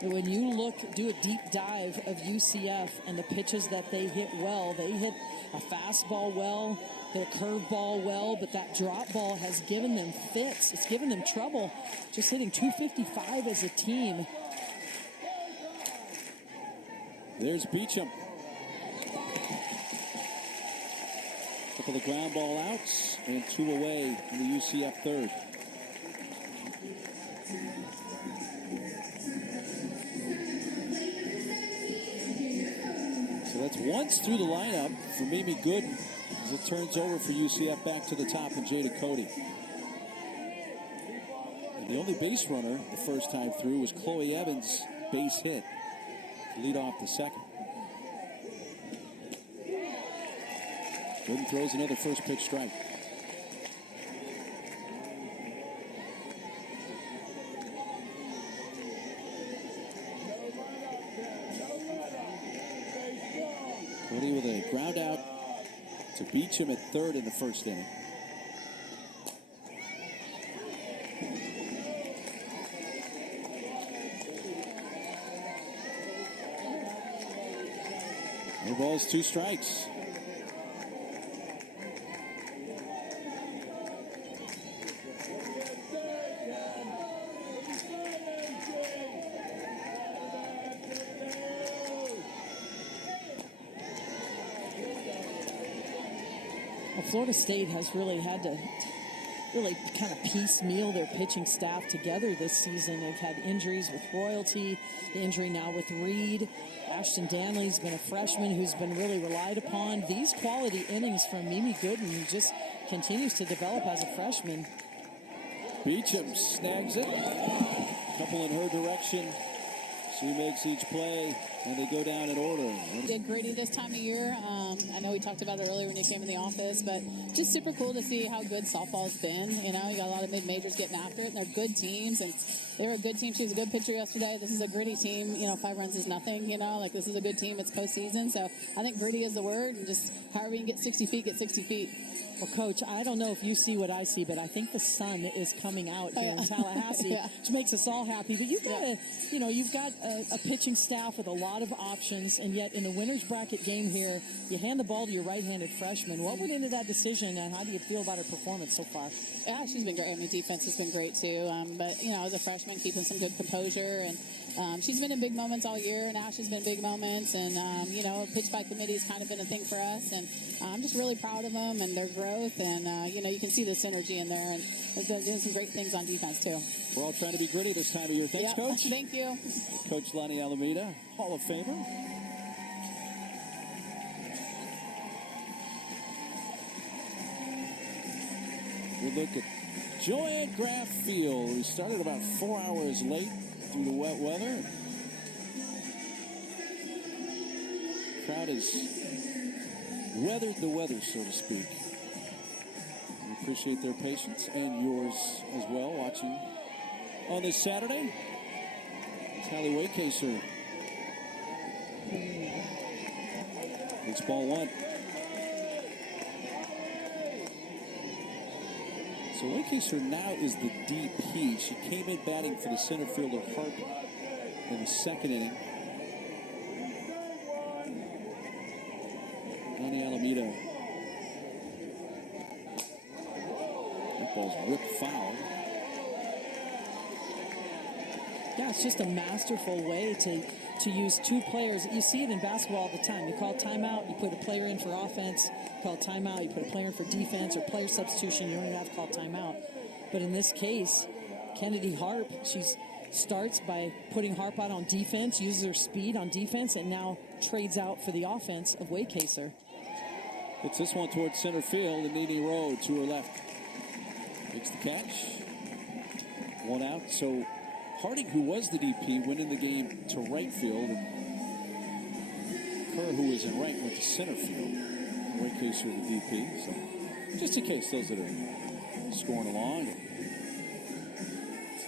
But when you do a deep dive of UCF and the pitches that they hit well, they hit a fastball well, hit a curveball well, but that drop ball has given them fits. It's given them trouble. Just hitting 255 as a team. There's Beecham. Couple of ground ball outs and 2 away in the UCF third. So that's once through the lineup for Mimi Gooden as it turns over for UCF back to the top and Jada Cody. And the only base runner the first time through was Chloe Evans' base hit to lead off the second. Gooden throws another first pitch strike. Cody with a ground out to Beecham at third in the first inning. No balls, 2 strikes. Florida State has really had to kind of piecemeal their pitching staff together this season. They've had injuries with Royalty, the injury now with Reed. Ashton Danley's been a freshman who's been really relied upon. These quality innings from Mimi Gooden, who just continues to develop as a freshman. Beecham snags it. Couple in her direction. She makes each play, and they go down in order. Did Gritty this time of year. I know we talked about it earlier when you came in the office, but just super cool to see how good softball's been. You know, you got a lot of mid-majors getting after it, and they're good teams, and they were a good team. She was a good pitcher yesterday. This is a Gritty team. You know, 5 runs is nothing, you know. Like, this is a good team. It's postseason, so I think Gritty is the word, and just however you can get 60 feet, get 60 feet. Well, Coach, I don't know if you see what I see, but I think the sun is coming out here in Tallahassee, which makes us all happy. But you've got you've got a pitching staff with a lot of options, and yet in the winner's bracket game here, you hand the ball to your right-handed freshman. What went into that decision, and how do you feel about her performance so far? Yeah, she's been great. I mean, defense has been great too. But you know, as a freshman, keeping some good composure, and she's been in big moments all year, and Ash has been big moments, and you know, pitch by committee has kind of been a thing for us, and I'm just really proud of them and their growth, and you know, you can see the synergy in there, and they're doing some great things on defense too. We're all trying to be gritty this time of year. Thanks, Coach. Thank you. Coach Lonnie Alameda, Hall of Famer. Good look at Joanne Graff Field. We started about 4 hours late due to wet weather. Crowd has weathered the weather, so to speak. We appreciate their patience and yours as well, watching on this Saturday. It's Hallie Waycaser. It's ball 1. So Waycaser now is the DP. She came in batting for the center fielder Harp in the second inning. Lonnie Alameda Ball's whipped foul. Yeah, it's just a masterful way to use two players. You see it in basketball all the time. You call timeout, you put a player in for offense. You call timeout, you put a player in for defense or player substitution. You don't even have to call timeout. But in this case, Kennedy Harp, she starts by putting Harp out on defense, uses her speed on defense, and now trades out for the offense of Waycaser. It's this one towards center field, and Nene Rowe to her left. Makes the catch. One out. So Harding, who was the DP, went in the game to right field. And Kerr, who was in right, went to center field. Waycaser, the DP. So just in case those that are scoring along.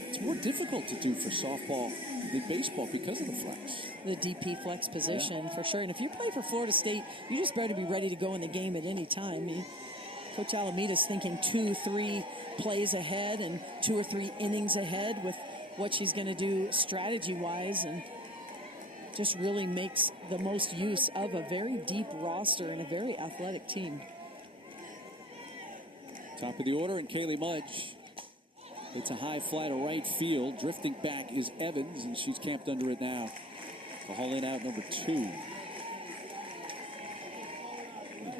It's more difficult to do for softball than baseball because of the flex. The DP flex position, for sure. And if you play for Florida State, you just better be ready to go in the game at any time. Coach Alameda's thinking 2-3 plays ahead and 2 or 3 innings ahead with what she's going to do strategy-wise, and just really makes the most use of a very deep roster and a very athletic team. Top of the order, and Kaylee Mudge. It's a high fly to right field. Drifting back is Evans, and she's camped under it now. The haul in out number 2.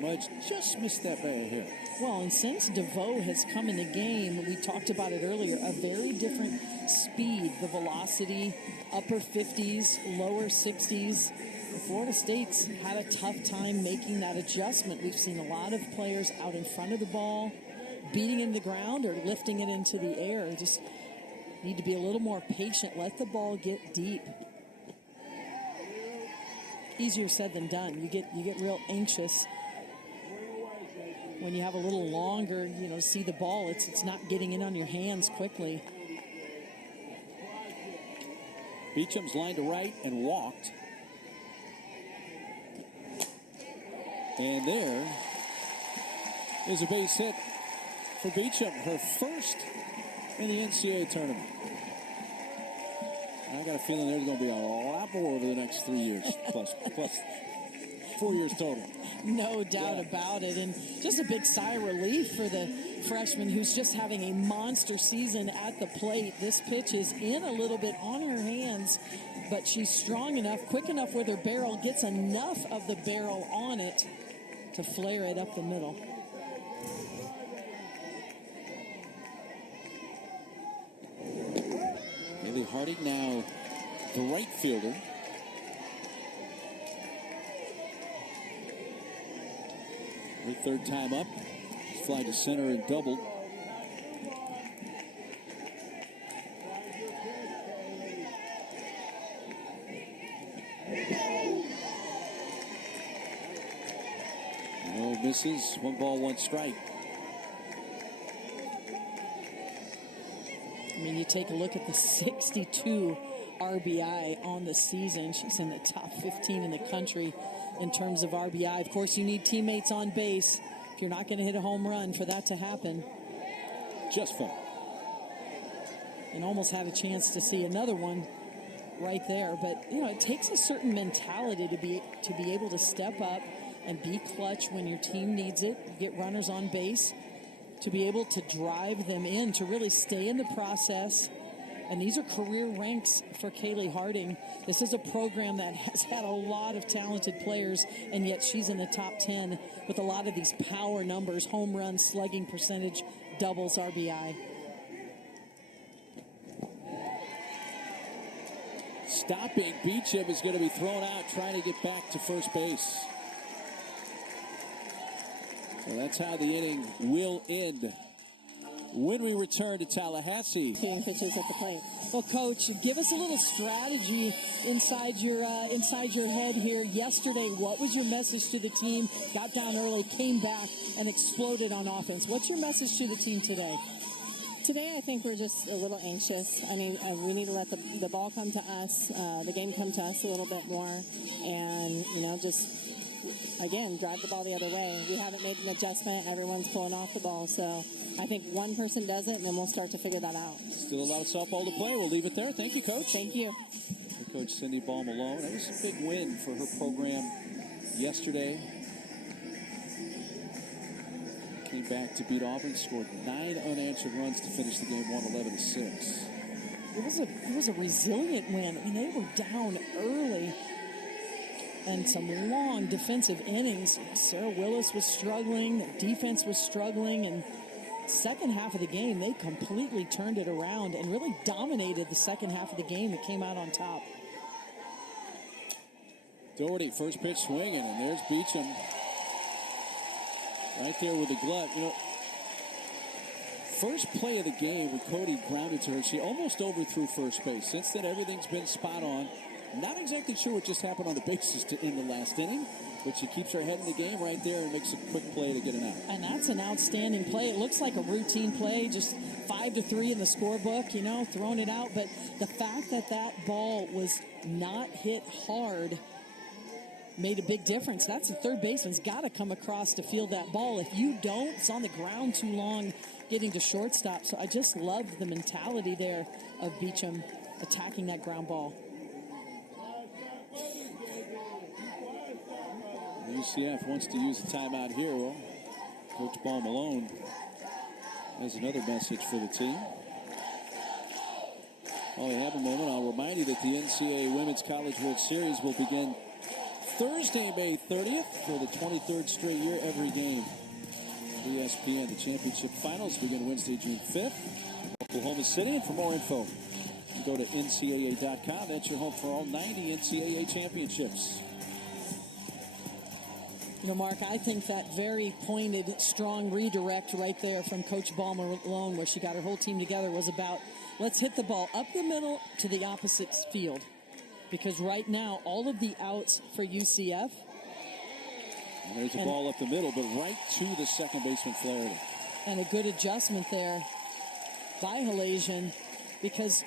Mudge just missed that by a hair. Well, and since DeVoe has come in the game, we talked about it earlier, a very different speed, the velocity, upper 50s, lower 60s. Florida State's had a tough time making that adjustment. We've seen a lot of players out in front of the ball, beating in the ground or lifting it into the air. Just need to be a little more patient. Let the ball get deep. Easier said than done. You get real anxious when you have a little longer, see the ball. It's not getting in on your hands quickly. Beecham's lined to right and walked. And there is a base hit for Beecham, her first in the NCAA tournament. I got a feeling there's going to be a lot more over the next 3 years, plus 4 years total. No doubt about it. And just a big sigh of relief for the freshman who's just having a monster season at the plate. This pitch is in a little bit on her hands, but she's strong enough, quick enough with her barrel, gets enough of the barrel on it to flare it up the middle. Haley Harding now the right fielder. Her third time up. Fly to center and doubled. No misses. 1 ball, 1 strike. I mean, you take a look at the 62 RBI on the season. She's in the top 15 in the country in terms of RBI. Of course, you need teammates on base if you're not going to hit a home run for that to happen. Just fun. And almost had a chance to see another one right there. But, it takes a certain mentality to be able to step up and be clutch when your team needs it, get runners on base, to be able to drive them in, to really stay in the process. And these are career ranks for Kaylee Harding. This is a program that has had a lot of talented players, and yet she's in the top 10 with a lot of these power numbers: home runs, slugging percentage, doubles, RBI. Stopping Beecham is going to be thrown out, trying to get back to first base. So that's how the inning will end when we return to Tallahassee. Pitches at the plate. Well, Coach, give us a little strategy inside your head here. Yesterday, what was your message to the team? Got down early, came back, and exploded on offense. What's your message to the team today? Today, I think we're just a little anxious. I mean, we need to let the ball come to us, the game come to us a little bit more, and, just, again, drive the ball the other way. We haven't made an adjustment. Everyone's pulling off the ball, so I think one person does it, and then we'll start to figure that out. Still a lot of softball to play. We'll leave it there. Thank you, Coach. Thank you. Coach Cindy Ball-Malone. That was a big win for her program yesterday. came back to beat Auburn, scored 9 unanswered runs to finish the game, won 11-6. It was a resilient win. I mean, they were down early and some long defensive innings. Sarah Willis was struggling, their defense was struggling, and second half of the game, they completely turned it around and really dominated the second half of the game and came out on top. Doherty, first pitch swinging, and there's Beecham right there with the glove. You know, first play of the game when Cody grounded to her, she almost overthrew first base. Since then, everything's been spot on. Not exactly sure what just happened on the bases in the last inning, but she keeps her head in the game right there and makes a quick play to get an out. And that's an outstanding play. It looks like a routine play, just 5-3 in the scorebook, you know, throwing it out. But the fact that that ball was not hit hard made a big difference. That's the third baseman's got to come across to field that ball. If you don't, it's on the ground too long getting to shortstop. So I just love the mentality there of Beecham attacking that ground ball. UCF wants to use the timeout here. Well, Coach Ball Malone has another message for the team. While we have a moment, I'll remind you that the NCAA Women's College World Series will begin Thursday, May 30th for the 23rd straight year, every game. ESPN, the championship finals begin Wednesday, June 5th, Oklahoma City. And for more info, you go to ncaa.com. That's your home for all 90 NCAA championships. You know, Mark, I think that very pointed, strong redirect right there from Coach Ball Malone, where she got her whole team together, was about, let's hit the ball up the middle to the opposite field. Because right now, all of the outs for UCF. And there's a ball up the middle, but right to the second baseman, Flaherty. And a good adjustment there by Halasian, because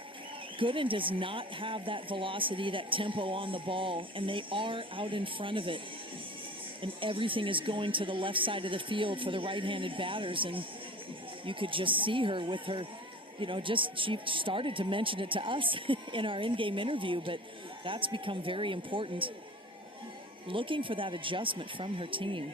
Gooden does not have that velocity, that tempo on the ball, and they are out in front of it. And everything is going to the left side of the field for the right-handed batters. And you could just see her with her, you know, she started to mention it to us in our in-game interview, but that's become very important. Looking for that adjustment from her team.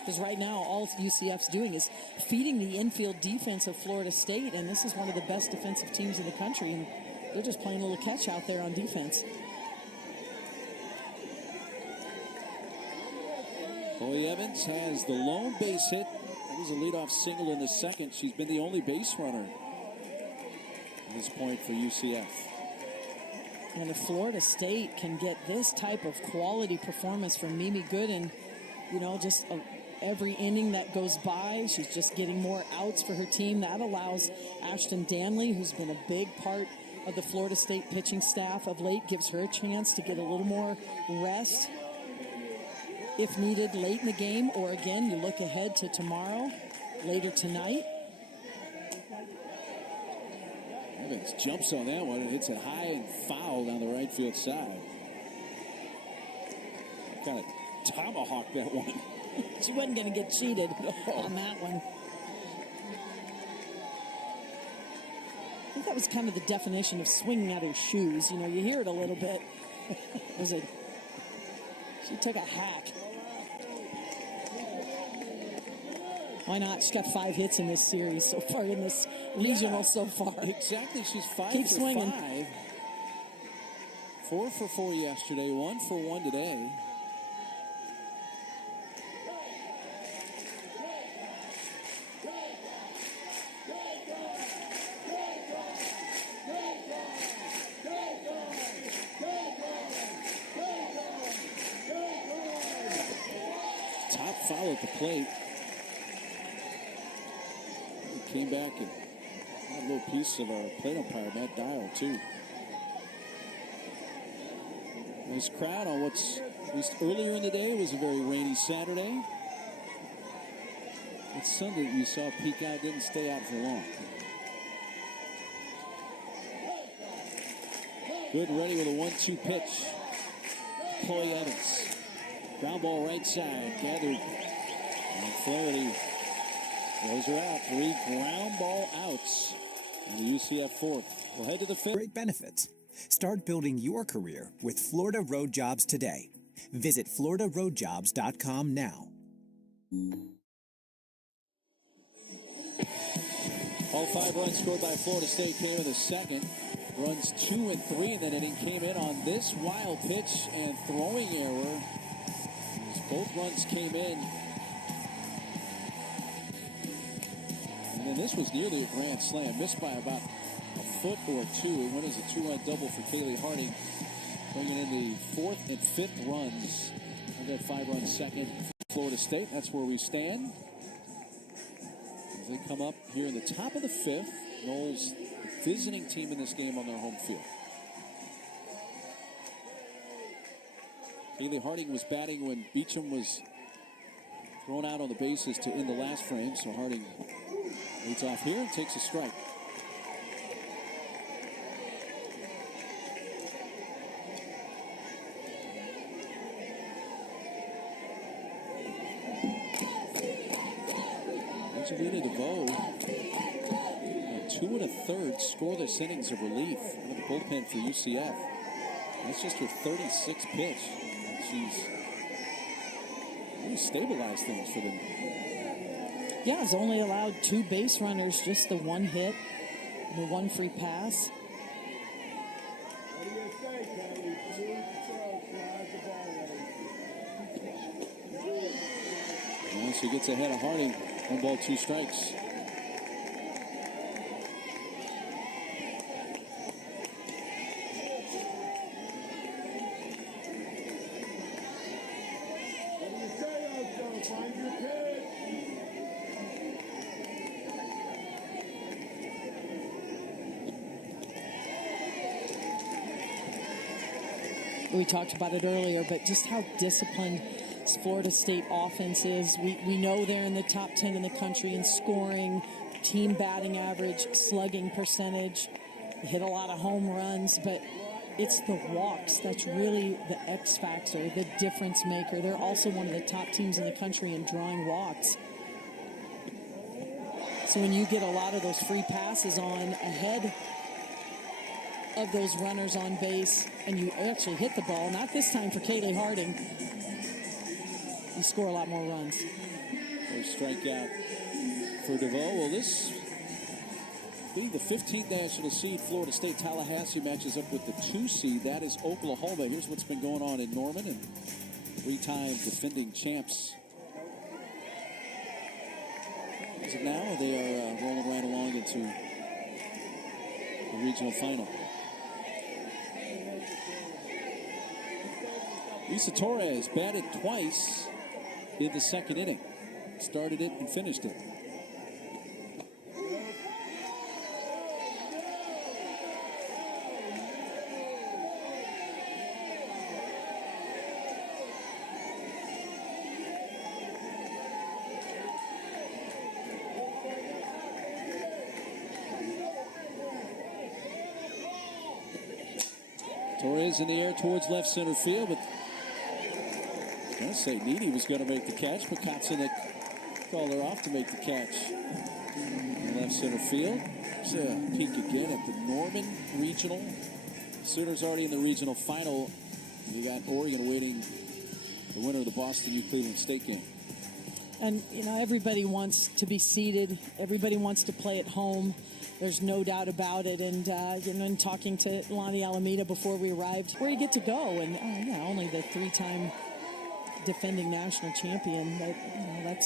Because right now, all UCF's doing is feeding the infield defense of Florida State, and this is one of the best defensive teams in the country, and they're just playing a little catch out there on defense. Chloe Evans has the lone base hit. That was a leadoff single in the second. She's been the only base runner at this point for UCF. And if Florida State can get this type of quality performance from Mimi Gooden, you know, just every inning that goes by, she's just getting more outs for her team. That allows Ashton Danley, who's been a big part of the Florida State pitching staff of late, gives her a chance to get a little more rest if needed late in the game, or again, you look ahead to tomorrow, later tonight. Evans jumps on that one and hits it high and foul down the right field side. Kind of tomahawk that one. She wasn't going to get cheated on that one. I think that was kind of the definition of swinging out her shoes. You know, you hear it a little bit. She took a hack. Why not? She's got 5 hits in this series so far, in this regional so far. Exactly. She's 5 Keep for swinging. 5. 4 for 4 yesterday, 1 for 1 today. Top foul at the plate. Came back and had a little piece of our plate umpire, Matt Dial, too. Nice crowd on what's, at least earlier in the day, was a very rainy Saturday. That sun that you saw peek out didn't stay out for long. Good, ready with a 1-2 pitch. Chloe Evans. Ground ball right side, gathered. And Flaherty those are out. 3 ground ball outs in the UCF fourth. We'll head to the fifth. Great benefits. Start building your career with Florida Road Jobs today. Visit floridaroadjobs.com now. All 5 runs scored by Florida State came in the second. Runs 2 and 3 in that inning came in on this wild pitch and throwing error. Both runs came in. And then this was nearly a grand slam. Missed by about a foot or two. It went as a 2-run double for Kaylee Harding, bringing in the 4th and 5th runs of that 5-run second for Florida State. That's where we stand. As they come up here in the top of the 5th, Noles, the visiting team in this game, on their home field. Kaylee Harding was batting when Beecham was thrown out on the bases to end the last frame. So Harding leads off here and takes a strike. Angelina DeVoe, 2 1/3 scoreless innings of relief out of the bullpen for UCF. That's just her 36th pitch. She's really stabilized things for them. Yeah, has only allowed 2 base runners, just the 1 hit, and the 1 free pass. And she gets ahead of Harding. 1 ball, 2 strikes. We talked about it earlier, but just how disciplined Florida State offense is. We know they're in the top 10 in the country in scoring, team batting average, slugging percentage. They hit a lot of home runs, but it's the walks that's really the X factor, the difference maker. They're also one of the top teams in the country in drawing walks. So when you get a lot of those free passes on ahead of those runners on base, and you actually hit the ball, not this time for Kaylee Harding, you score a lot more runs. First strikeout for DeVoe. Well, this being the 15th national seed, Florida State, Tallahassee matches up with the 2 seed. That is Oklahoma. Here's what's been going on in Norman, and 3-time defending champs. As of now, they are rolling right along into the regional final. Lisa Torres batted twice in the second inning. Started it and finished it. Torres in the air towards left center field, but I was going to say Needy was going to make the catch, but Kotzen called her off to make the catch. In left center field. There's a peek again at the Norman Regional. Sooners already in the regional final. You got Oregon awaiting the winner of the Boston U Cleveland State game. And, you know, everybody wants to be seated. Everybody wants to play at home. There's no doubt about it. And, you know, in talking to Lonnie Alameda before we arrived, where do you get to go? And, yeah, only the 3-time defending national champion. But, you know,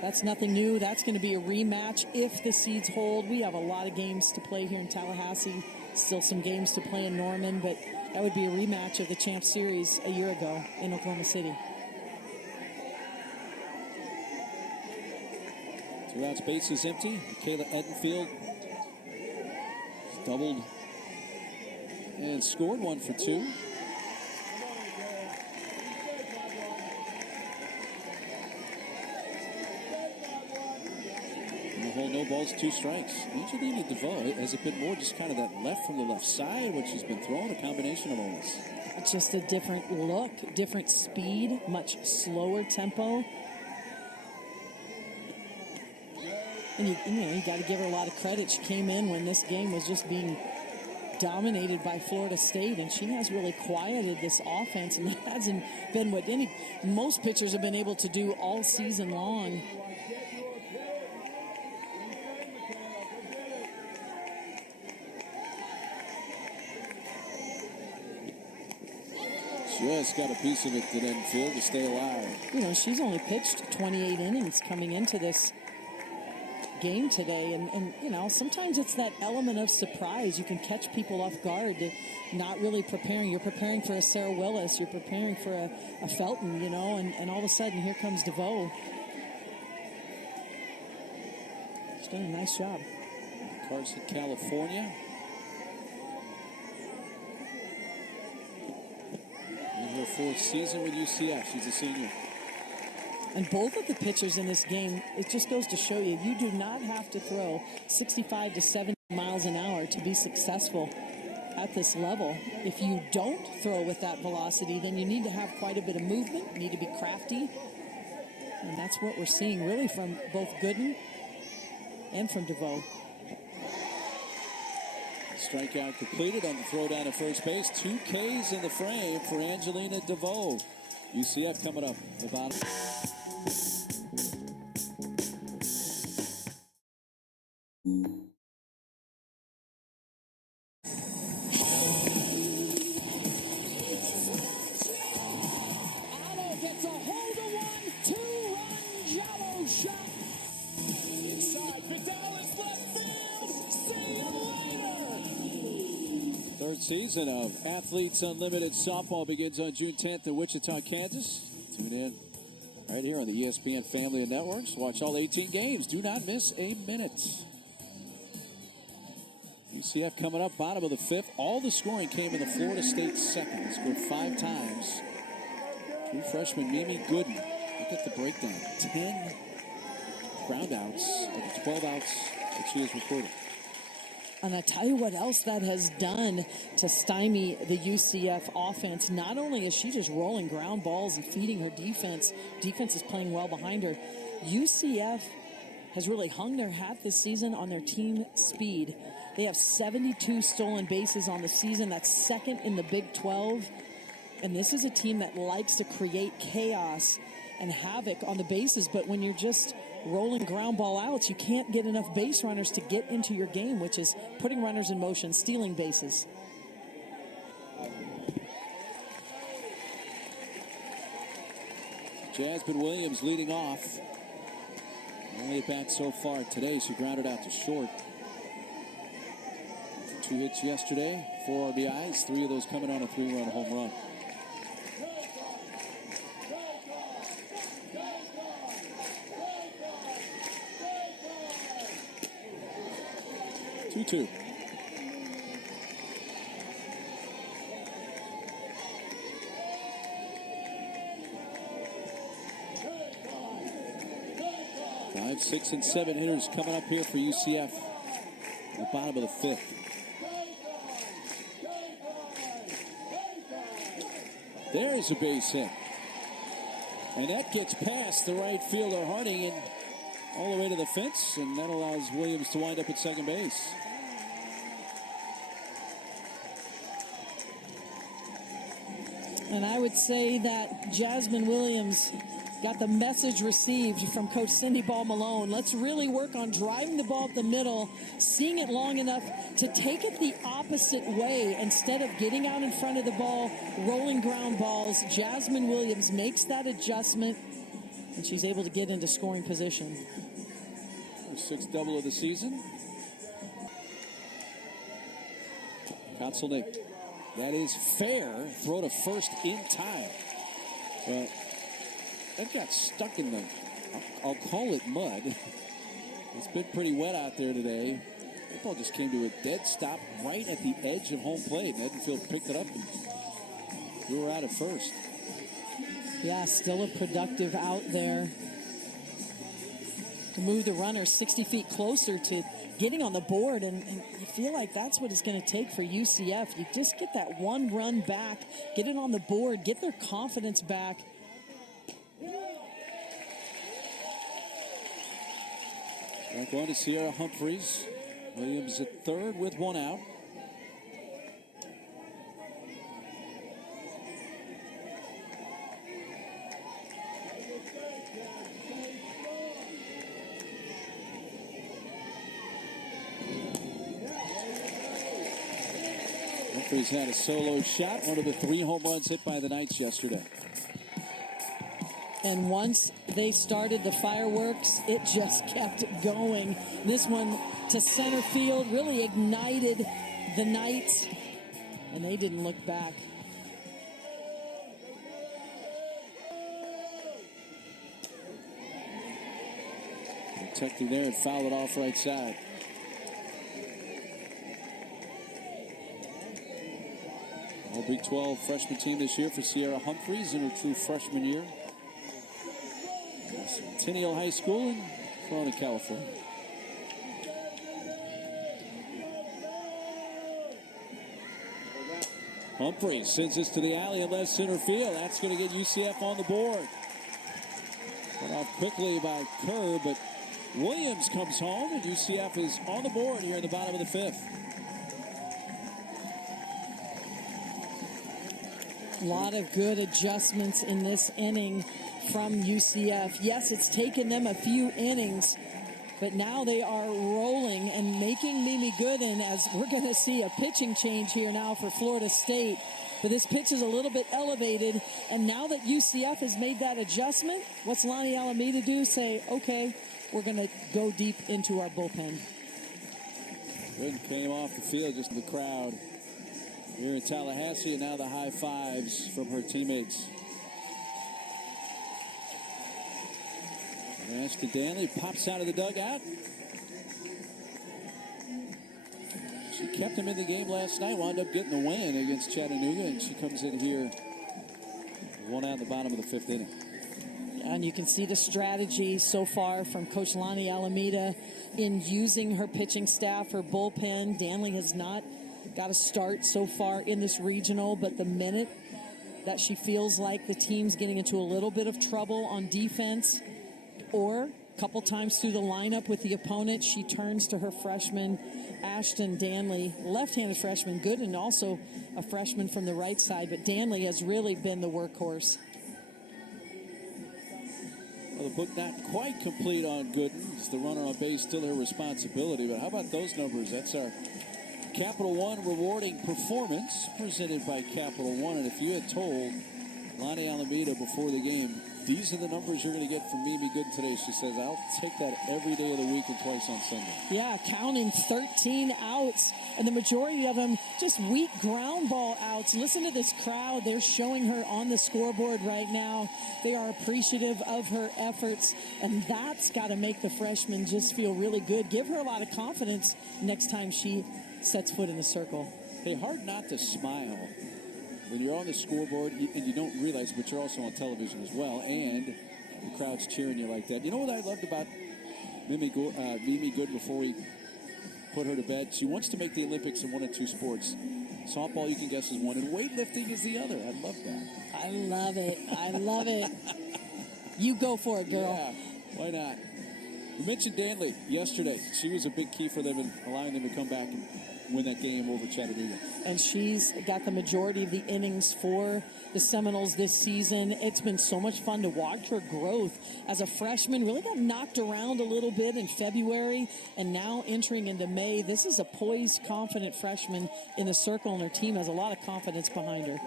that's nothing new. That's going to be a rematch if the seeds hold. We have a lot of games to play here in Tallahassee. Still some games to play in Norman. But that would be a rematch of the Champ Series a year ago in Oklahoma City. 2 outs, bases empty. Michaela Edenfield doubled and scored 1 for 2. And the whole no balls, 2 strikes. Angelina DeVoe, has it been more just kind of that left from the left side, which she's been throwing, a combination of all this? It's just a different look, different speed, much slower tempo. And you got to give her a lot of credit. She came in when this game was just being dominated by Florida State, and she has really quieted this offense, and that hasn't been what most pitchers have been able to do all season long. Just got a piece of it to end field to stay alive. You know, she's only pitched 28 innings coming into this game today. And you know, sometimes it's that element of surprise. You can catch people off guard. Not really preparing. You're preparing for a Sarah Willis. You're preparing for a Felton, you know, and all of a sudden here comes DeVoe. She's done a nice job. Carson, California. In her 4th season with UCF. She's a senior. And both of the pitchers in this game, it just goes to show you, you do not have to throw 65 to 70 miles an hour to be successful at this level. If you don't throw with that velocity, then you need to have quite a bit of movement, you need to be crafty. And that's what we're seeing really from both Gooden and from DeVoe. Strikeout completed on the throw down to first base. 2 Ks in the frame for Angelina DeVoe. UCF coming up the bottom. Gets a hold of one, 2-run Jello shot. Inside Vidal left field. See you later. 3rd season of Athletes Unlimited Softball begins on June 10th in Wichita, Kansas. Tune in right here on the ESPN family of networks. Watch all 18 games. Do not miss a minute. UCF coming up, bottom of the 5th. All the scoring came in the Florida State second. They scored 5 times. True freshman Mimi Gooden. Look at the breakdown. 10 ground outs of the 12 outs that she has recorded. And I tell you what else that has done to stymie the UCF offense. Not only is she just rolling ground balls and feeding her defense, defense is playing well behind her. UCF has really hung their hat this season on their team speed. They have 72 stolen bases on the season. That's 2nd in the Big 12. And this is a team that likes to create chaos and havoc on the bases. But when you're just rolling ground ball outs, you can't get enough base runners to get into your game, which is putting runners in motion, stealing bases. Jasmine Williams leading off. Only at bat so far today. She grounded out to short. 2 hits yesterday, 4 RBIs, 3 of those coming on a 3-run home run. Two. Five, 6, and 7 hitters coming up here for UCF. At the bottom of the 5th. There's a base hit. And that gets past the right fielder Harding and all the way to the fence, and that allows Williams to wind up at second base. And I would say that Jasmine Williams got the message received from Coach Cindy Ball Malone. Let's really work on driving the ball up the middle, seeing it long enough to take it the opposite way instead of getting out in front of the ball, rolling ground balls. Jasmine Williams makes that adjustment, and she's able to get into scoring position. Her 6th double of the season. Konselnik. That is fair. Throw to first in time. Well, that got stuck in the, I'll call it mud. It's been pretty wet out there today. That ball just came to a dead stop right at the edge of home plate. Edenfield picked it up and threw her out at first. Yeah, still a productive out there to move the runner 60 feet closer to getting on the board, and you feel like that's what it's going to take for UCF. You just get that one run back, get it on the board, get their confidence back. Back on to Sierra Humphreys. Williams at 3rd with 1 out. Humphreys had a solo shot, one of the 3 home runs hit by the Knights yesterday. And once they started the fireworks, it just kept going. This one to center field really ignited the Knights, and they didn't look back. Protecting there and fouled it off right side. All Big 12 freshman team this year for Sierra Humphreys in her true freshman year. Centennial High School in Corona, California. Humphreys sends this to the alley in left center field. That's going to get UCF on the board. Cut off quickly by Kerr, but Williams comes home, and UCF is on the board here in the bottom of the 5th. A lot of good adjustments in this inning from UCF. Yes, it's taken them a few innings, but now they are rolling and making Mimi Gooden, as we're going to see a pitching change here now for Florida State. But this pitch is a little bit elevated, and now that UCF has made that adjustment, what's Lonnie Alameda do? Say, okay, we're going to go deep into our bullpen. Gooden came off the field, just in the crowd here in Tallahassee, and now the high fives from her teammates. Ashton Danley pops out of the dugout. She kept him in the game last night, wound up getting the win against Chattanooga, and she comes in here, one out in the bottom of the 5th inning. And you can see the strategy so far from Coach Lonnie Alameda in using her pitching staff, her bullpen. Danley has not got a start so far in this regional, but the minute that she feels like the team's getting into a little bit of trouble on defense, or a couple times through the lineup with the opponent, she turns to her freshman, Ashton Danley, left-handed freshman, good, and also a freshman from the right side, but Danley has really been the workhorse. Well, the book not quite complete on Gooden. It's the runner on base, still her responsibility, but how about those numbers? That's our Capital One rewarding performance presented by Capital One, and if you had told Lonnie Alameda before the game, these are the numbers you're going to get from Mimi Gooden today, she says, I'll take that every day of the week and twice on Sunday. Yeah, counting 13 outs, and the majority of them just weak ground ball outs. Listen to this crowd. They're showing her on the scoreboard right now. They are appreciative of her efforts, and that's got to make the freshman just feel really good. Give her a lot of confidence next time she sets foot in the circle. Hey, hard not to smile when you're on the scoreboard and you don't realize, but you're also on television as well, and the crowd's cheering you like that. You know what I loved about Mimi Gooden before we put her to bed? She wants to make the Olympics in one of 2 sports. Softball, you can guess, is one, and weightlifting is the other. I love that. I love it. I love it. You go for it, girl. Yeah, why not? You mentioned Danley yesterday. She was a big key for them in allowing them to come back and win that game over Chattanooga. And she's got the majority of the innings for the Seminoles this season. It's been so much fun to watch her growth as a freshman. Really got knocked around a little bit in February, and now entering into May. This is a poised, confident freshman in the circle, and her team has a lot of confidence behind her.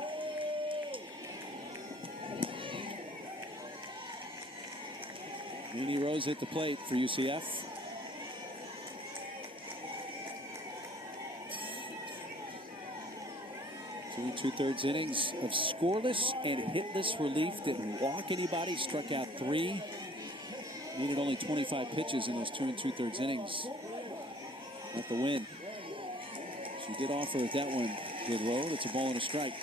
Nene Rose at the plate for UCF. Two-thirds innings of scoreless and hitless relief. Didn't walk anybody. Struck out 3. Needed only 25 pitches in those 2 2/3 innings. Got the win. She did offer at that one good road. It's a ball and a strike.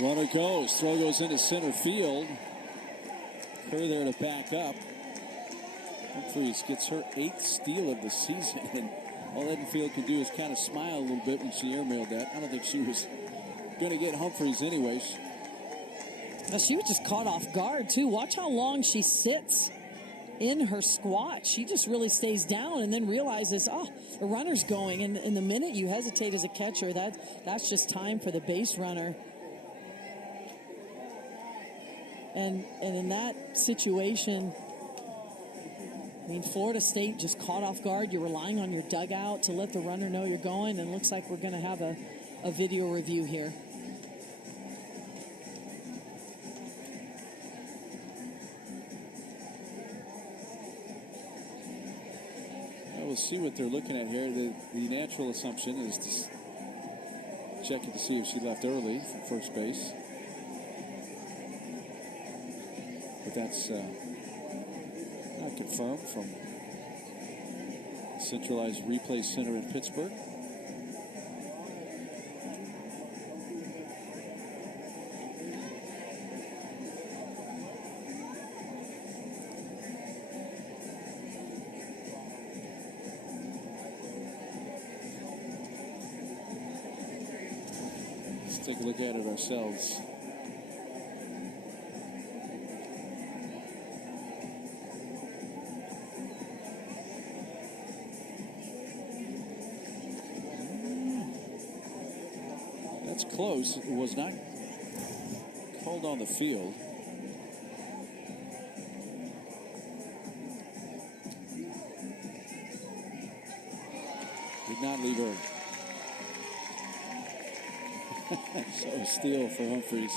Runner goes. Throw goes into center field. Kerr there to back up. Humphreys gets her 8th steal of the season. And all Edenfield could do is kind of smile a little bit when she airmailed that. I don't think she was going to get Humphreys anyways. She was just caught off guard, too. Watch how long she sits in her squat. She just really stays down and then realizes, oh, the runner's going. And in the minute you hesitate as a catcher, that's just time for the base runner. And in that situation, I mean, Florida State just caught off guard. You're relying on your dugout to let the runner know you're going, and it looks like we're going to have a video review here. We'll see what they're looking at here. The natural assumption is to check it to see if she left early from first base. But that's not confirmed from Centralized Replay Center in Pittsburgh. Let's take a look at it ourselves. That's close. It was not called on the field. Did not leave her. So a steal for Humphreys.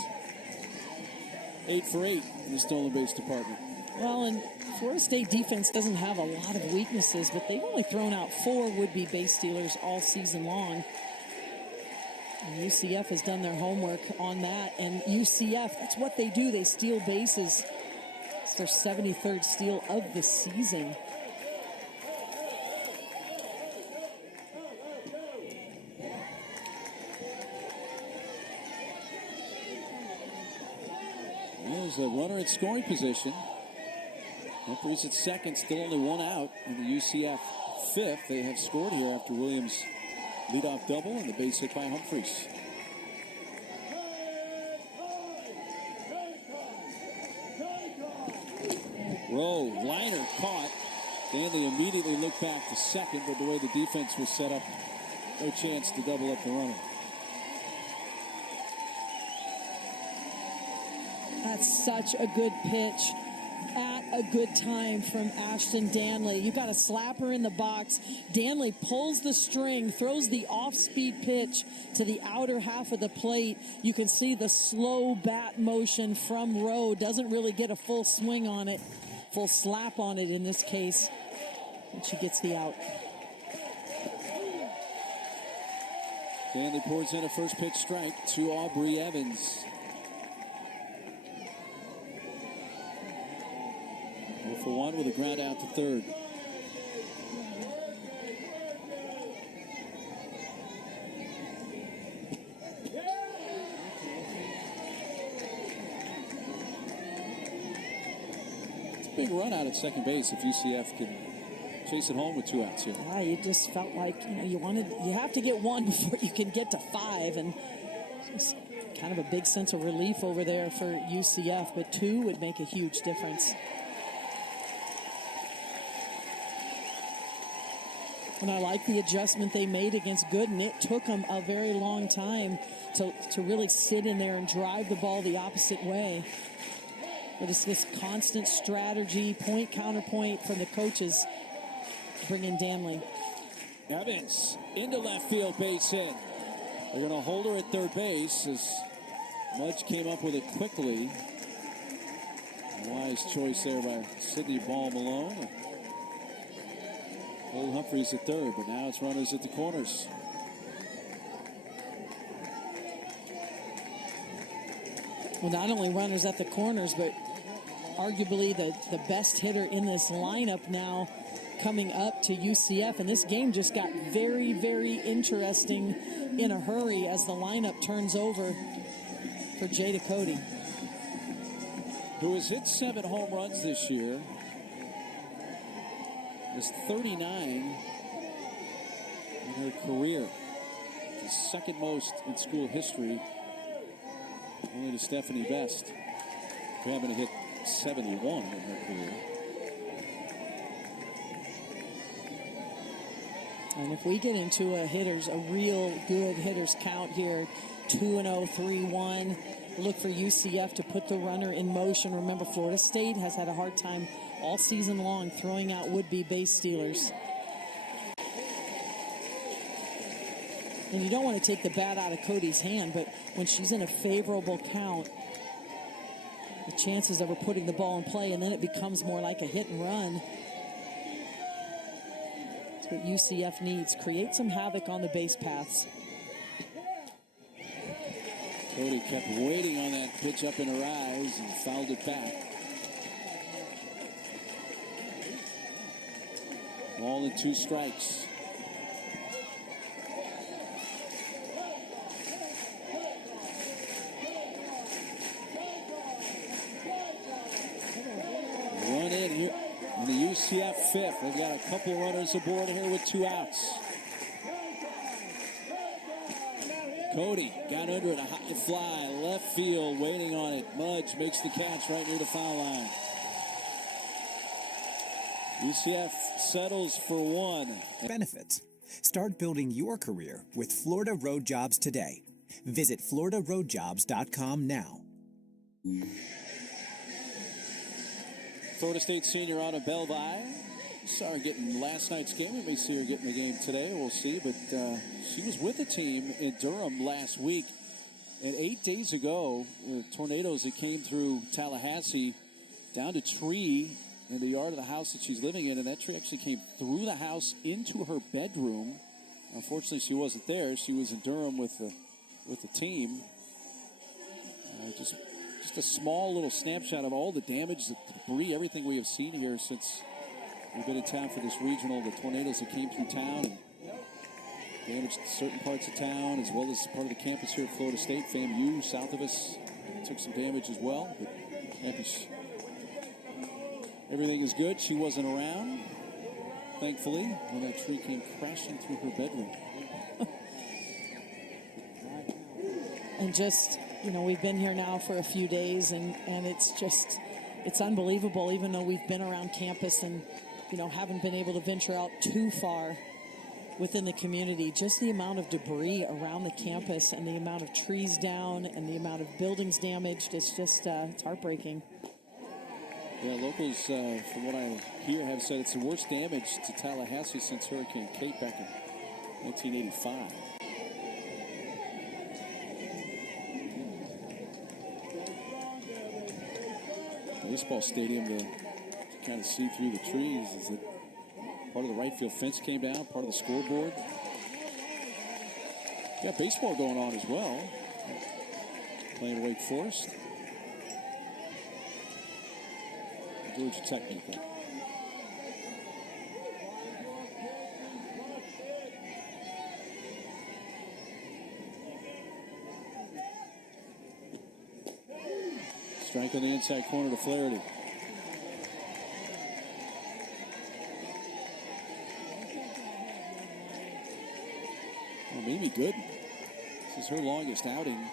8 for 8 in the stolen base department. Well, and Florida State defense doesn't have a lot of weaknesses, but they've only thrown out 4 would-be base stealers all season long. And UCF has done their homework on that. And UCF, that's what they do. They steal bases. It's their 73rd steal of the season. There's a runner at scoring position. Humphreys at second, still only 1 out. And the UCF fifth. They have scored here after Williams' leadoff double and the base hit by Humphreys. Rowe, liner caught. Danley immediately looked back to second, but the way the defense was set up, no chance to double up the runner. That's such a good pitch at a good time from Ashton Danley. You got to slap her in the box. Danley pulls the string, throws the off-speed pitch to the outer half of the plate. You can see the slow bat motion from Rowe. Doesn't really get a full swing on it, full slap on it in this case. And she gets the out. Danley pours in a first pitch strike to Aubrey Evans. 0 for 1 with a ground out to third. It's a big run out at second base if UCF can chase it home with 2 outs here. Yeah, you just felt like you have to get 1 before you can get to 5, and just kind of a big sense of relief over there for UCF, but 2 would make a huge difference. And I like the adjustment they made against Gooden. It took them a very long time to really sit in there and drive the ball the opposite way. But it's this constant strategy, point, counterpoint from the coaches to bring in Danley. Evans into left field, base hit. They're going to hold her at third base as Mudge came up with it quickly. A wise choice there by Sydney Ball Malone. Hold Humphreys at third, but now it's runners at the corners. Well, not only runners at the corners, but arguably the best hitter in this lineup now coming up to UCF. And this game just got very, very interesting in a hurry as the lineup turns over for Jada Cody, who has hit 7 home runs this year. Is 39 in her career. The second most in school history, only to Stephanie Best, who happened to hit 71 in her career. And if we get into a real good hitters count here, 2-0, 3-1, look for UCF to put the runner in motion. Remember, Florida State has had a hard time all season long throwing out would-be base stealers. And you don't want to take the bat out of Cody's hand, but when she's in a favorable count, the chances of her putting the ball in play, and then it becomes more like a hit and run. That's what UCF needs. Create some havoc on the base paths. Cody kept waiting on that pitch up in her eyes and fouled it back. Ball and 2 strikes. Run in here in the UCF 5th. They've got a couple runners aboard here with 2 outs. Cody got under it, a high fly, left field, waiting on it. Mudge makes the catch right near the foul line. UCF settles for 1. Benefits. Start building your career with Florida Road Jobs today. Visit floridaroadjobs.com now. Florida State senior Anna Belvi. Saw her getting last night's game. We may see her getting the game today. We'll see. But she was with the team in Durham last week. And 8 days ago, tornadoes that came through Tallahassee downed a tree in the yard of the house that she's living in. And that tree actually came through the house into her bedroom. Unfortunately, she wasn't there. She was in Durham with the team. Just a small little snapshot of all the damage, the debris, everything we have seen here since we've been in town for this regional. The tornadoes that came through town and damaged certain parts of town, as well as part of the campus here at Florida State. FAMU, south of us, took some damage as well. But happy everything is good. She wasn't around, thankfully, when that tree came crashing through her bedroom. And just, we've been here now for a few days, and it's unbelievable, even though we've been around campus and, haven't been able to venture out too far within the community. Just the amount of debris around the campus and the amount of trees down and the amount of buildings damaged, it's just, it's heartbreaking. Yeah, locals, from what I hear, have said it's the worst damage to Tallahassee since Hurricane Kate back in 1985. Baseball stadium to kind of see through the trees is that part of the right field fence came down, part of the scoreboard. Got baseball going on as well. Playing Wake Forest. Georgia Tech. Strike on the inside corner to Flaherty. Well, Mimi Gooden. This is her longest outing.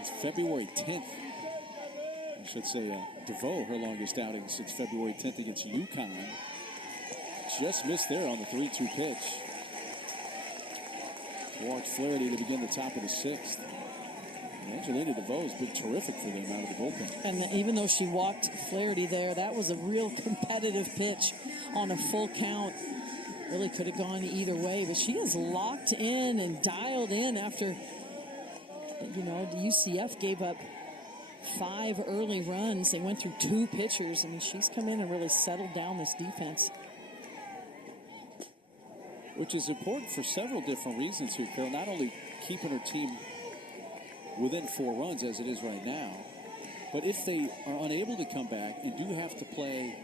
It's February 10th. I should say DeVoe, her longest outing since February 10th against UConn. Just missed there on the 3-2 pitch. Walked Flaherty to begin the top of the 6th. Angelina DeVoe has been terrific for them out of the bullpen. And even though she walked Flaherty there, that was a real competitive pitch on a full count. Really could have gone either way, but she is locked in and dialed in after, the UCF gave up 5 early runs. They went through 2 pitchers. I mean, she's come in and really settled down this defense. Which is important for several different reasons here, Carol. Not only keeping her team within 4 runs as it is right now, but if they are unable to come back and do have to play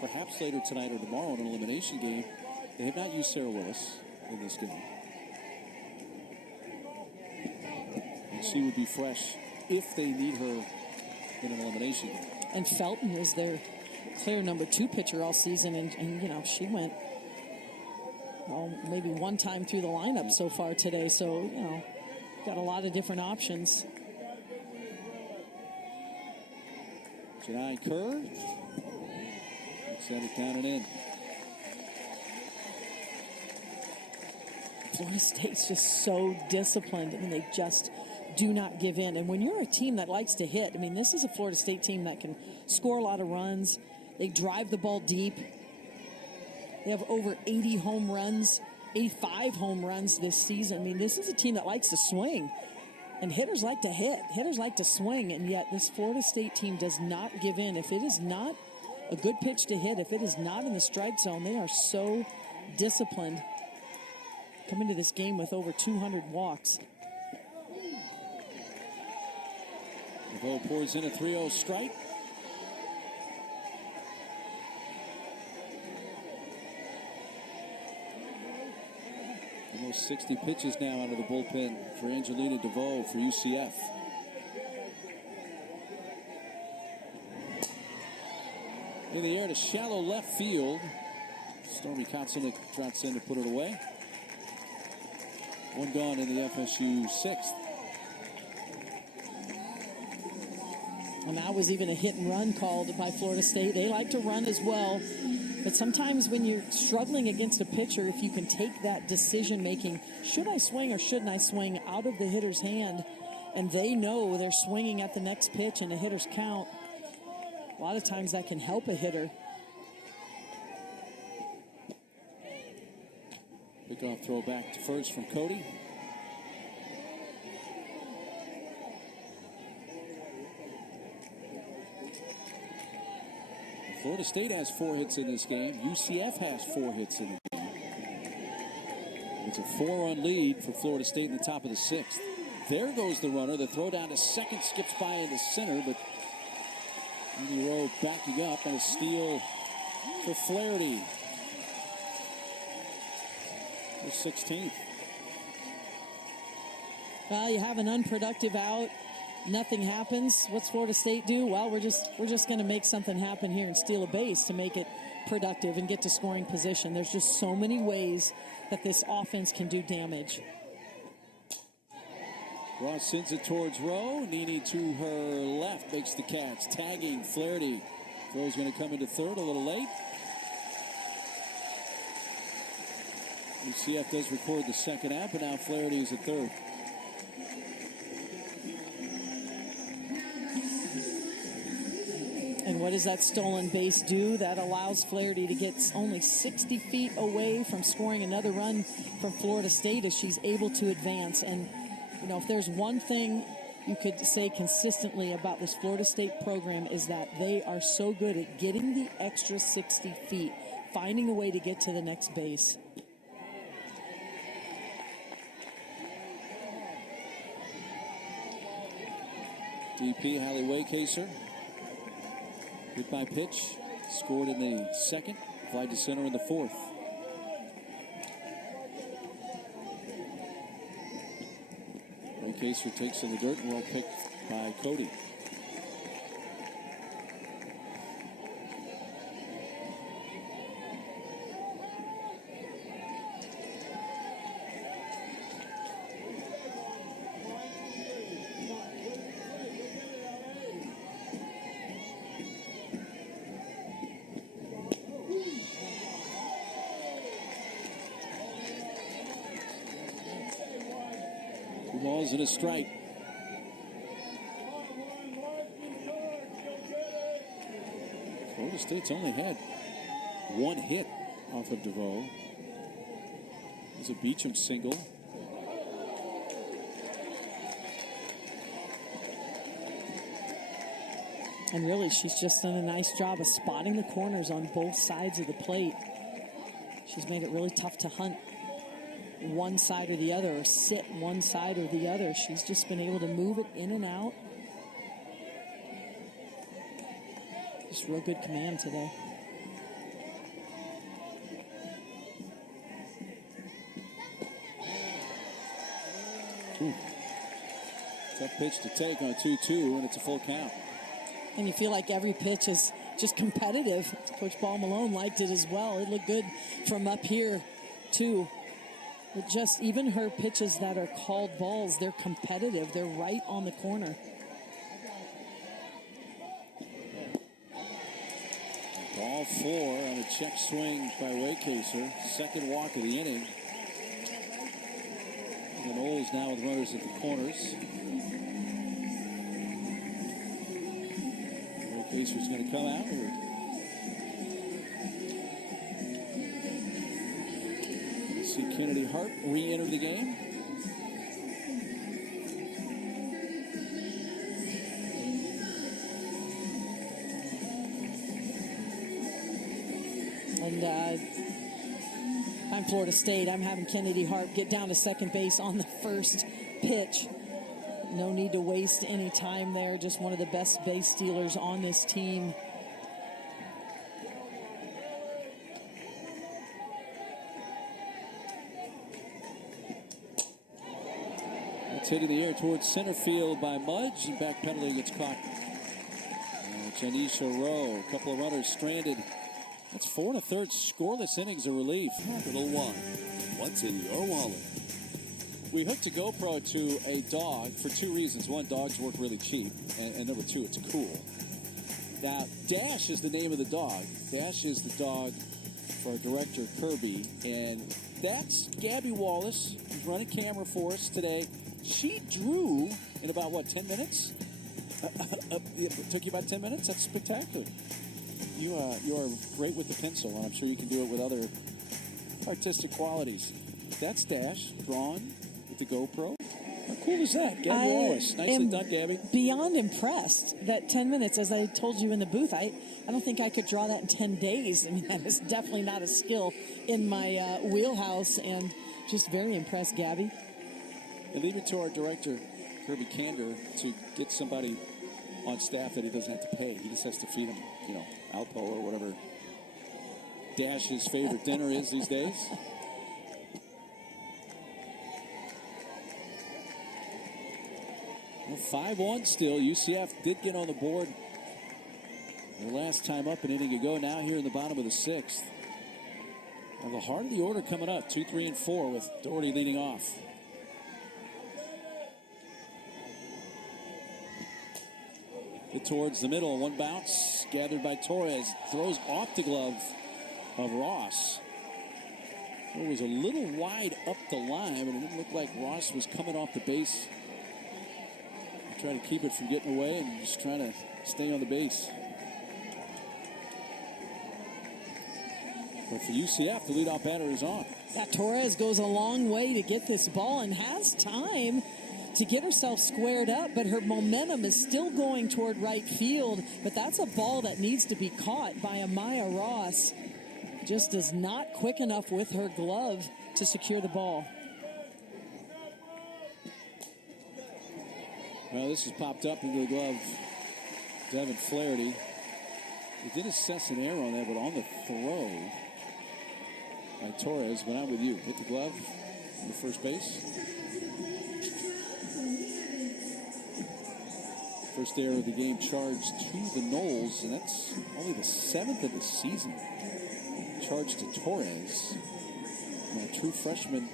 perhaps later tonight or tomorrow in an elimination game, they have not used Sarah Willis in this game. And she would be fresh if they need her in an elimination game. And Felton is their clear number 2 pitcher all season, and she went maybe one time through the lineup so far today, so got a lot of different options. Janai Kerr set it down and in. Florida State's just so disciplined. I mean, they just do not give in. And when you're a team that likes to hit, I mean, this is a Florida State team that can score a lot of runs. They drive the ball deep. They have over 80 home runs, 85 home runs this season. I mean, this is a team that likes to swing. And hitters like to hit. Hitters like to swing. And yet this Florida State team does not give in. If it is not a good pitch to hit, if it is not in the strike zone, they are so disciplined. Come into this game with over 200 walks. DeVoe pours in a 3-0 strike. Almost 60 pitches now out of the bullpen for Angelina DeVoe for UCF. In the air to shallow left field. Stormy Kotsunick trots in to put it away. One gone in the FSU sixth. And that was even a hit and run called by Florida State. They like to run as well. But sometimes when you're struggling against a pitcher, if you can take that decision making, should I swing or shouldn't I swing, out of the hitter's hand, and they know they're swinging at the next pitch and the hitter's count, a lot of times that can help a hitter. Pickoff throw back to first from Cody. Florida State has 4 hits in this game. UCF has 4 hits in the game. It's a 4-run lead for Florida State in the top of the 6th. There goes the runner. The throw down to second skips by into center, but Andy Rowe backing up, and a steal for Flaherty. The 16th. Well, you have an unproductive out. Nothing happens. What's Florida State do? Well, we're just going to make something happen here and steal a base to make it productive and get to scoring position. There's just so many ways that this offense can do damage. Ross sends it towards Rowe. Nini to her left makes the catch. Tagging Flaherty. Throw's going to come into third a little late. UCF does record the second out, but now Flaherty is at third. And what does that stolen base do? That allows Flaherty to get only 60 feet away from scoring another run from Florida State as she's able to advance. And, you know, if there's one thing you could say consistently about this Florida State program is that they are so good at getting the extra 60 feet, finding a way to get to the next base. DP Hallie Waycaser. Hit by pitch. Scored in the second. Fly to center in the fourth. Waycaser takes in the dirt and well picked by Cody. Balls and a strike. Florida State's only had one hit off of DeVoe. It's a Beecham single. And really, she's just done a nice job of spotting the corners on both sides of the plate. She's made it really tough to hunt one side or the other, or sit one side or the other. She's just been able to move it in and out. Just real good command today. Tough pitch to take on 2-2, and it's a full count. And you feel like every pitch is just competitive. Coach Ball Malone liked it as well. It looked good from up here, too. But just even her pitches that are called balls, they're competitive. They're right on the corner. Ball 4 on a check swing by Waycaser. Second walk of the inning. The Noles now with runners at the corners. Pacer's going to come out here. See Kennedy Hart re-enter the game. And I'm Florida State. I'm having Kennedy Hart get down to second base on the first pitch. No need to waste any time there. Just one of the best base stealers on this team. It's hit in the air towards center field by Mudge, and backpedaling gets caught. Janisha Rowe, a couple of runners stranded. That's 4 1/3 scoreless innings of relief. Capital One. What's in your wallet? We hooked a GoPro to a dog for 2 reasons. One, dogs work really cheap. And number 2, it's cool. Now, Dash is the name of the dog. Dash is the dog for our director, Kirby. And that's Gabby Wallace, who's running camera for us today. She drew in about, 10 minutes? It took you about 10 minutes? That's spectacular. You are great with the pencil, and I'm sure you can do it with other artistic qualities. That's Dash, drawn with the GoPro. How cool is that? Gabby Wallace. Nicely done, Gabby. Beyond impressed that 10 minutes, as I told you in the booth, I don't think I could draw that in 10 days. I mean, that is definitely not a skill in my wheelhouse, and just very impressed, Gabby. And leave it to our director, Kirby Kander, to get somebody on staff that he doesn't have to pay. He just has to feed him, Alpo or whatever Dash's favorite dinner is these days. Well, 5-1 still. UCF did get on the board their last time up an inning ago. Now here in the bottom of the 6th. Now the heart of the order coming up, 2, 3, and 4 with Doherty leading off. Hit towards the middle, one bounce, gathered by Torres, throws off the glove of Ross. It was a little wide up the line, but it didn't look like Ross was coming off the base. Trying to keep it from getting away and just trying to stay on the base. But for UCF, the leadoff batter is on. Yeah, Torres goes a long way to get this ball and has time to get herself squared up, but her momentum is still going toward right field. But that's a ball that needs to be caught by Amaya Ross. Just is not quick enough with her glove to secure the ball. Well, this has popped up into the glove. Devin Flaherty. He did assess an error on that, but on the throw by Torres, but I'm with you. Hit the glove on the first base. First error of the game charged to the Noles, and that's only the 7th of the season. Charged to Torres. A true freshman,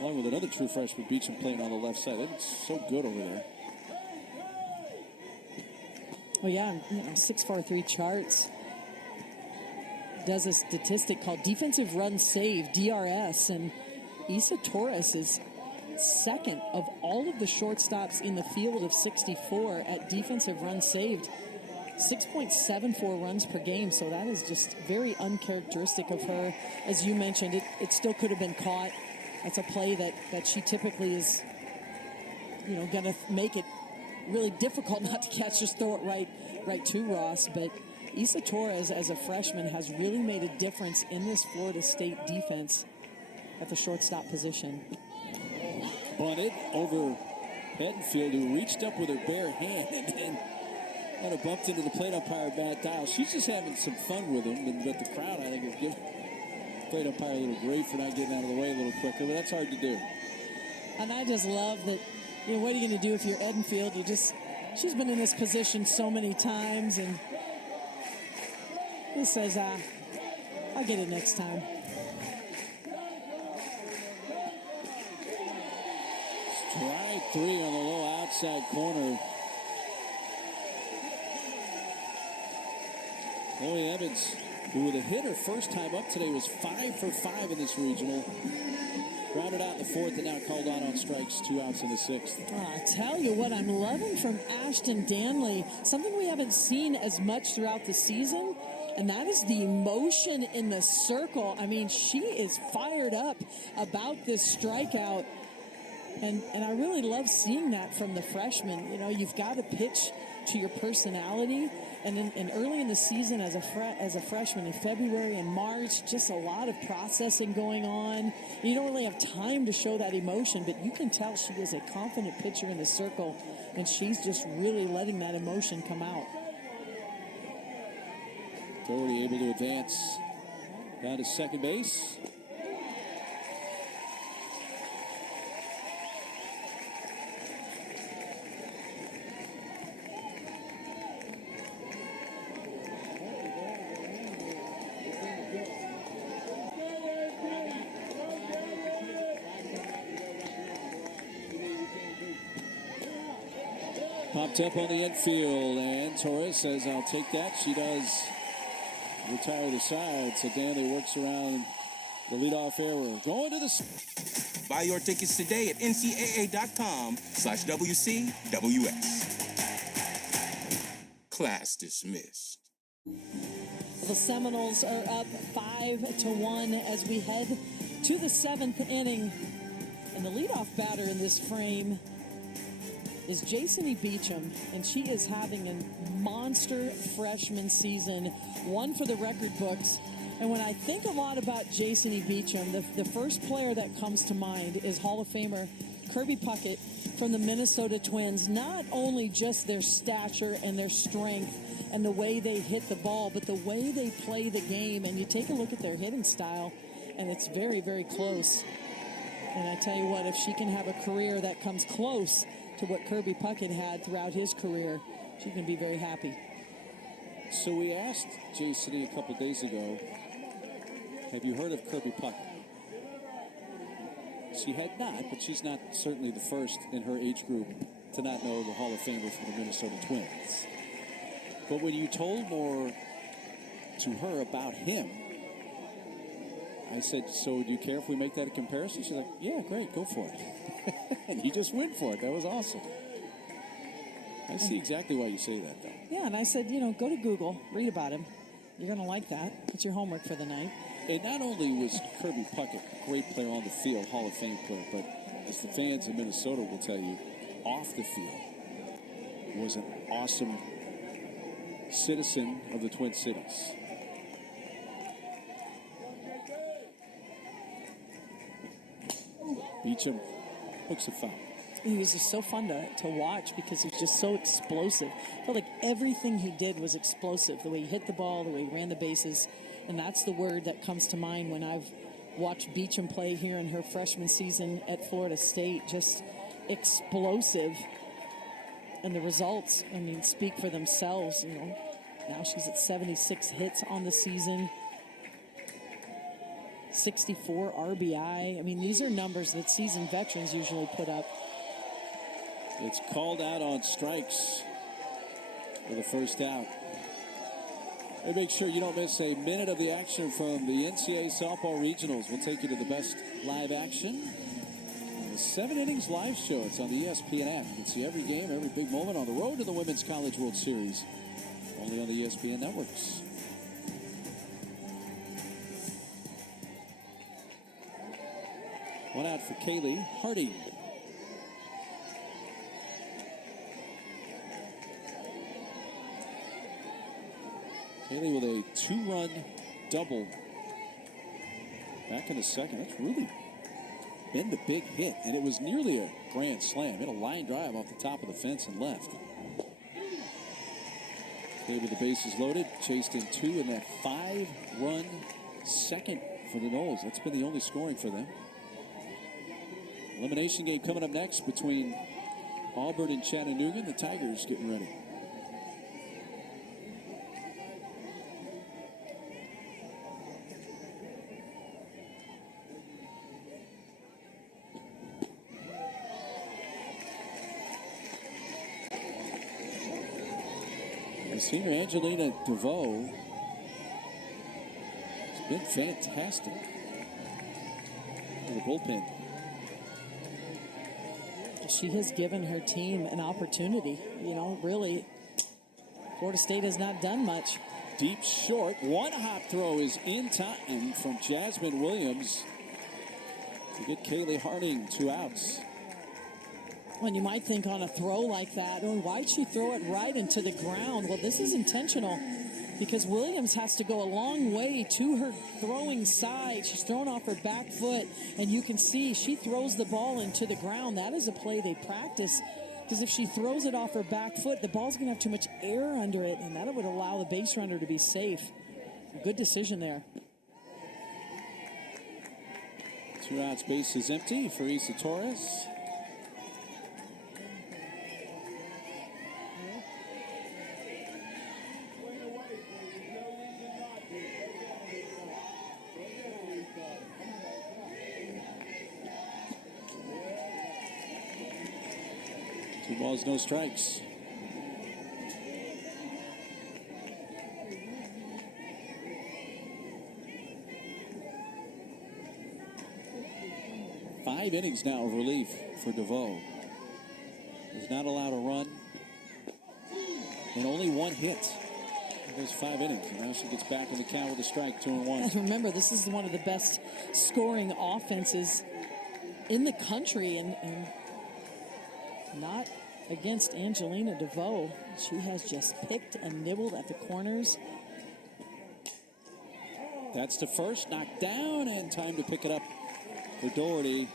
along with another true freshman, Beecham, playing on the left side. That's so good over there. Well, yeah, 643 charts does a statistic called defensive run saved, DRS, and Isa Torres is second of all of the shortstops in the field of 64 at defensive runs saved. 6.74 runs per game, so that is just very uncharacteristic of her. As you mentioned, it still could have been caught. That's a play that she typically is, going to make it really difficult not to catch, just throw it right to Ross. But Isa Torres, as a freshman, has really made a difference in this Florida State defense at the shortstop position. Bunted over Beddenfield, who reached up with her bare hand and then kind of bumped into the plate umpire Matt Dial. She's just having some fun with him, but the crowd, I think, is giving plate umpire a little grief for not getting out of the way a little quicker, but that's hard to do. And I just love that, what are you going to do if you're Edenfield? She's been in this position so many times, and he says, I'll get it next time. Strike 3 on the low outside corner. Chloe Evans, who with a hit her first time up today, was 5 for 5 in this regional. Grounded out in the fourth and now called on strikes, 2 outs in the sixth. I tell you what, I'm loving from Ashton Danley, something we haven't seen as much throughout the season, and that is the emotion in the circle. I mean, she is fired up about this strikeout, and I really love seeing that from the freshman. You know, you've got to pitch to your personality. And early in the season as a freshman in February and March, just a lot of processing going on. You don't really have time to show that emotion, but you can tell she is a confident pitcher in the circle, and she's just really letting that emotion come out. Doherty able to advance down to second base. Popped up on the infield, and Torres says, I'll take that. She does retire the side, so Danley works around the leadoff error. Going to the... Buy your tickets today at ncaa.com/WCWS. Class dismissed. The Seminoles are up 5-1 as we head to the seventh inning. And the leadoff batter in this frame is Jason Beecham, and she is having a monster freshman season, one for the record books. And when I think a lot about Jason Beecham, the first player that comes to mind is Hall of Famer Kirby Puckett from the Minnesota Twins. Not only just their stature and their strength and the way they hit the ball, but the way they play the game. And you take a look at their hitting style, and it's very, very close. And I tell you what, if she can have a career that comes close to what Kirby Puckett had throughout his career, she can be very happy. So we asked Jason a couple days ago, have you heard of Kirby Puckett? She had not, but she's not certainly the first in her age group to not know the Hall of Famer from the Minnesota Twins. But when you told more to her about him, I said, so do you care if we make that a comparison? She's like, yeah, great, go for it. And you just went for it. That was awesome. I see exactly why you say that, though. Yeah, and I said, go to Google, read about him. You're going to like that. It's your homework for the night. And not only was Kirby Puckett a great player on the field, Hall of Fame player, but as the fans in Minnesota will tell you, off the field was an awesome citizen of the Twin Cities. Beecham hooks a foul. He was just so fun to watch because he was just so explosive. I felt like everything he did was explosive. The way he hit the ball, the way he ran the bases. And that's the word that comes to mind when I've watched Beecham play here in her freshman season at Florida State. Just explosive. And the results, speak for themselves. Now she's at 76 hits on the season. 64 RBI. These are numbers that seasoned veterans usually put up. It's called out on strikes for the first out. And make sure you don't miss a minute of the action from the NCAA Softball Regionals. We'll take you to the best live action. The 7 innings live show. It's on the ESPN app. You can see every game, every big moment on the road to the Women's College World Series. Only on the ESPN networks. One out for Kaylee Harding. Kaylee with a 2-run double back in the second. That's really been the big hit, and it was nearly a grand slam. Hit a line drive off the top of the fence and left. Kaylee with the bases loaded, chased in 2 in that 5-run second for the Noles. That's been the only scoring for them. Elimination game coming up next between Auburn and Chattanooga. The Tigers getting ready. Senior Angelina DeVoe has been fantastic. The bullpen she has given her team an opportunity. You know, really, Florida State has not done much. Deep short. One hop throw is in time from Jasmine Williams to get Kaylee Harding 2 outs. And you might think on a throw like that, oh, why'd she throw it right into the ground? Well, this is intentional because Williams has to go a long way to her throwing side. She's thrown off her back foot, and you can see she throws the ball into the ground. That is a play they practice, because if she throws it off her back foot, the ball's going to have too much air under it, and that would allow the base runner to be safe. Good decision there. 2 outs, base is empty for Isa Torres. Two balls, no strikes. Five innings now of relief for DeVoe. He's not allowed a run and only 1 hit in those 5 innings. And now she gets back in the count with a strike, 2-1. And remember, this is one of the best scoring offenses in the country, and not against Angelina DeVoe. She has just picked and nibbled at the corners. That's to first, knocked down, and time to pick it up for Doherty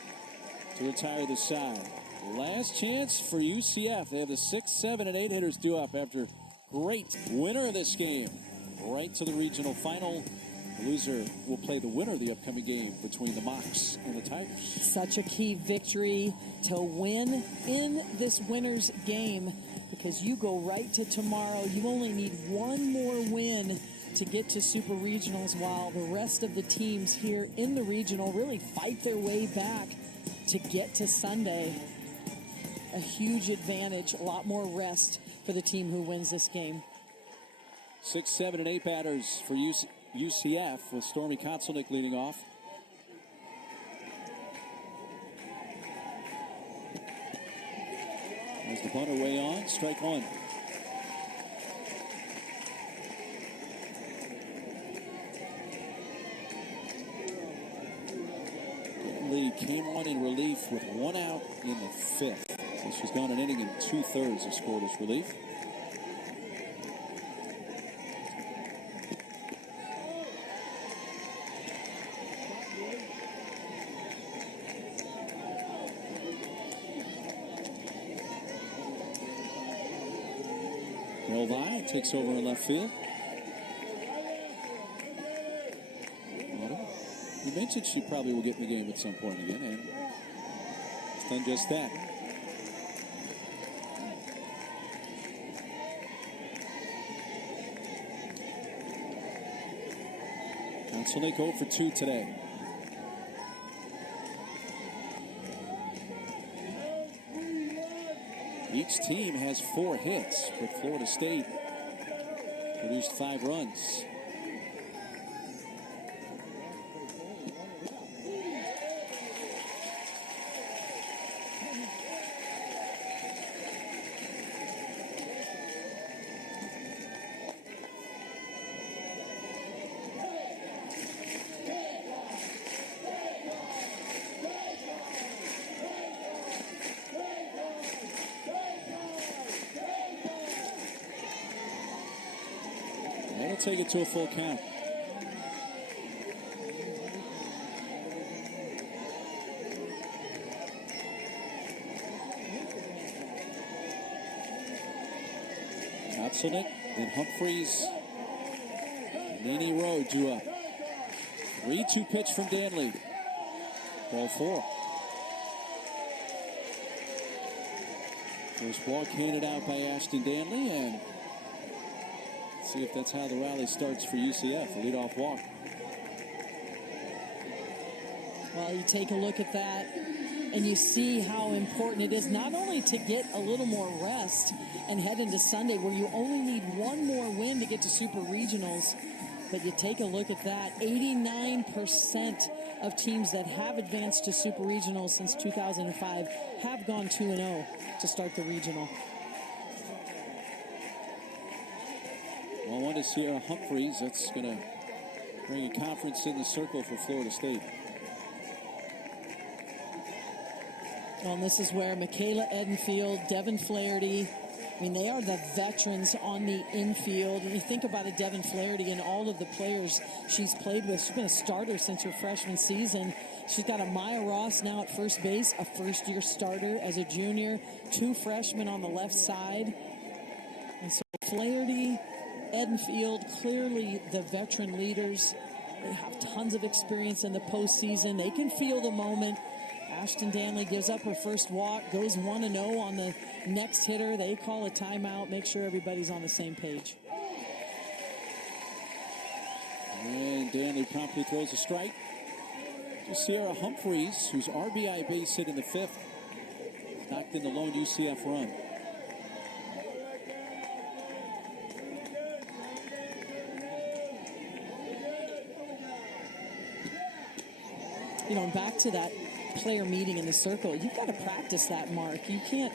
to retire the side. Last chance for UCF. They have the 6, 7, and 8 hitters due up after great winner of this game. Right to the regional final. The loser will play the winner of the upcoming game between the Mocs and the Tigers. Such a key victory to win in this winner's game, because you go right to tomorrow. You only need one more win to get to Super Regionals, while the rest of the teams here in the regional really fight their way back to get to Sunday. A huge advantage, a lot more rest for the team who wins this game. 6, 7, and 8 batters for UCF, with Stormy Kotzelnick leading off. As the bunter way on, strike one. Lee came on in relief with 1 out in the 5th. So she's gone an inning and 2/3 of scoreless relief. Melvi takes over in left field. You mentioned she probably will get in the game at some point again, and it's done just that. Kotzelnick 0 for 2 today. Each team has 4 hits, but Florida State produced 5 runs. That'll take it to a full count. Kotzelnick, then Humphreys. Nene Rowe drew up. 3-2 pitch from Danley. Ball 4. First walk handed out by Ashton Danley, and see if that's how the rally starts for UCF. A leadoff walk. Well, you take a look at that, and you see how important it is not only to get a little more rest and head into Sunday, where you only need one more win to get to Super Regionals, but you take a look at that. 89% of teams that have advanced to Super Regionals since 2005 have gone 2-0 to start the regional. Well, one is Sierra Humphreys. That's going to bring a conference in the circle for Florida State. Well, and this is where Michaela Edenfield, Devin Flaherty, I mean, they are the veterans on the infield. And you think about it, Devin Flaherty and all of the players she's played with. She's been a starter since her freshman season. She's got a Maya Ross now at first base, a first-year starter as a junior, 2 freshmen on the left side. And so Flaherty, Edenfield, clearly the veteran leaders. They have tons of experience in the postseason. They can feel the moment. Ashton Danley gives up her first walk, goes 1-0 on the next hitter. They call a timeout, make sure everybody's on the same page. And Danley promptly throws a strike to Sierra Humphreys, whose RBI base hit in the 5th knocked in the lone UCF run. You know, and back to that player meeting in the circle, you've got to practice that, Mark. You can't,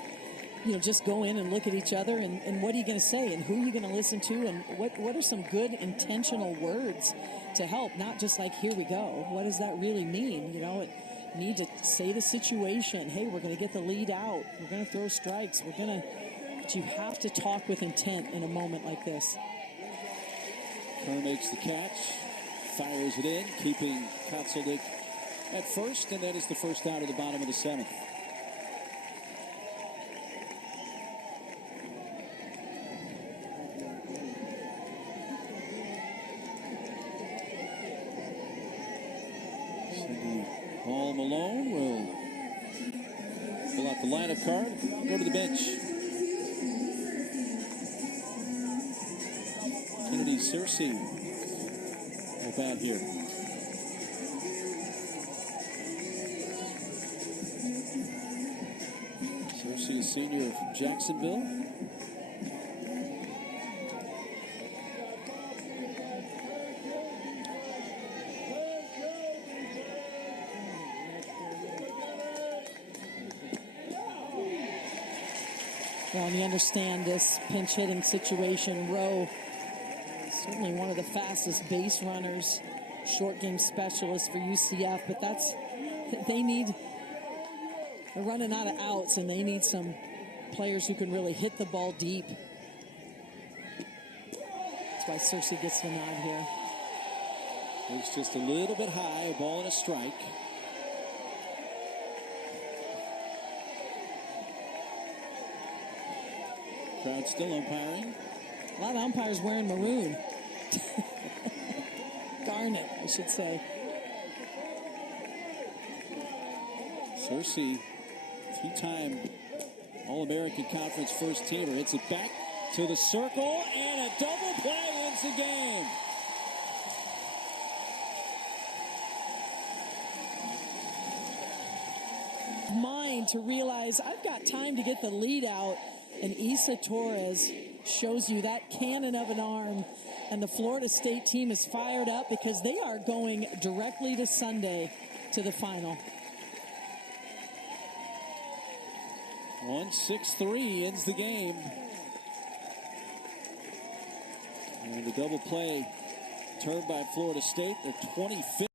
you know, just go in and look at each other and what are you going to say and who are you going to listen to and what are some good intentional words to help, not just like, here we go. What does that really mean? You know, you need to say the situation. Hey, we're going to get the lead out. We're going to throw strikes. But you have to talk with intent in a moment like this. Kerr makes the catch, fires it in, keeping Kotzeldik at first, and that is the first out of the bottom of the 7th. Cindy Paul Malone will pull out the lineup card, go to the bench. Kennedy Searcy will bat here. Searcy, a senior from Jacksonville. Well, and you understand this pinch hitting situation. Rowe, certainly one of the fastest base runners, short game specialist for UCF, but they're running out of outs and they need some players who can really hit the ball deep. That's why Searcy gets the nod here. It's just a little bit high, a ball and a strike. Crowd still umpiring. A lot of umpires wearing maroon. Garnet, I should say. Searcy, 2-time All-American Conference first teamer, hits it back to the circle, and a double play wins the game. Mind to realize I've got time to get the lead out, and Isa Torres shows you that cannon of an arm, and the Florida State team is fired up because they are going directly to Sunday to the final. 1-6-3 ends the game. And the double play turned by Florida State, their 25th.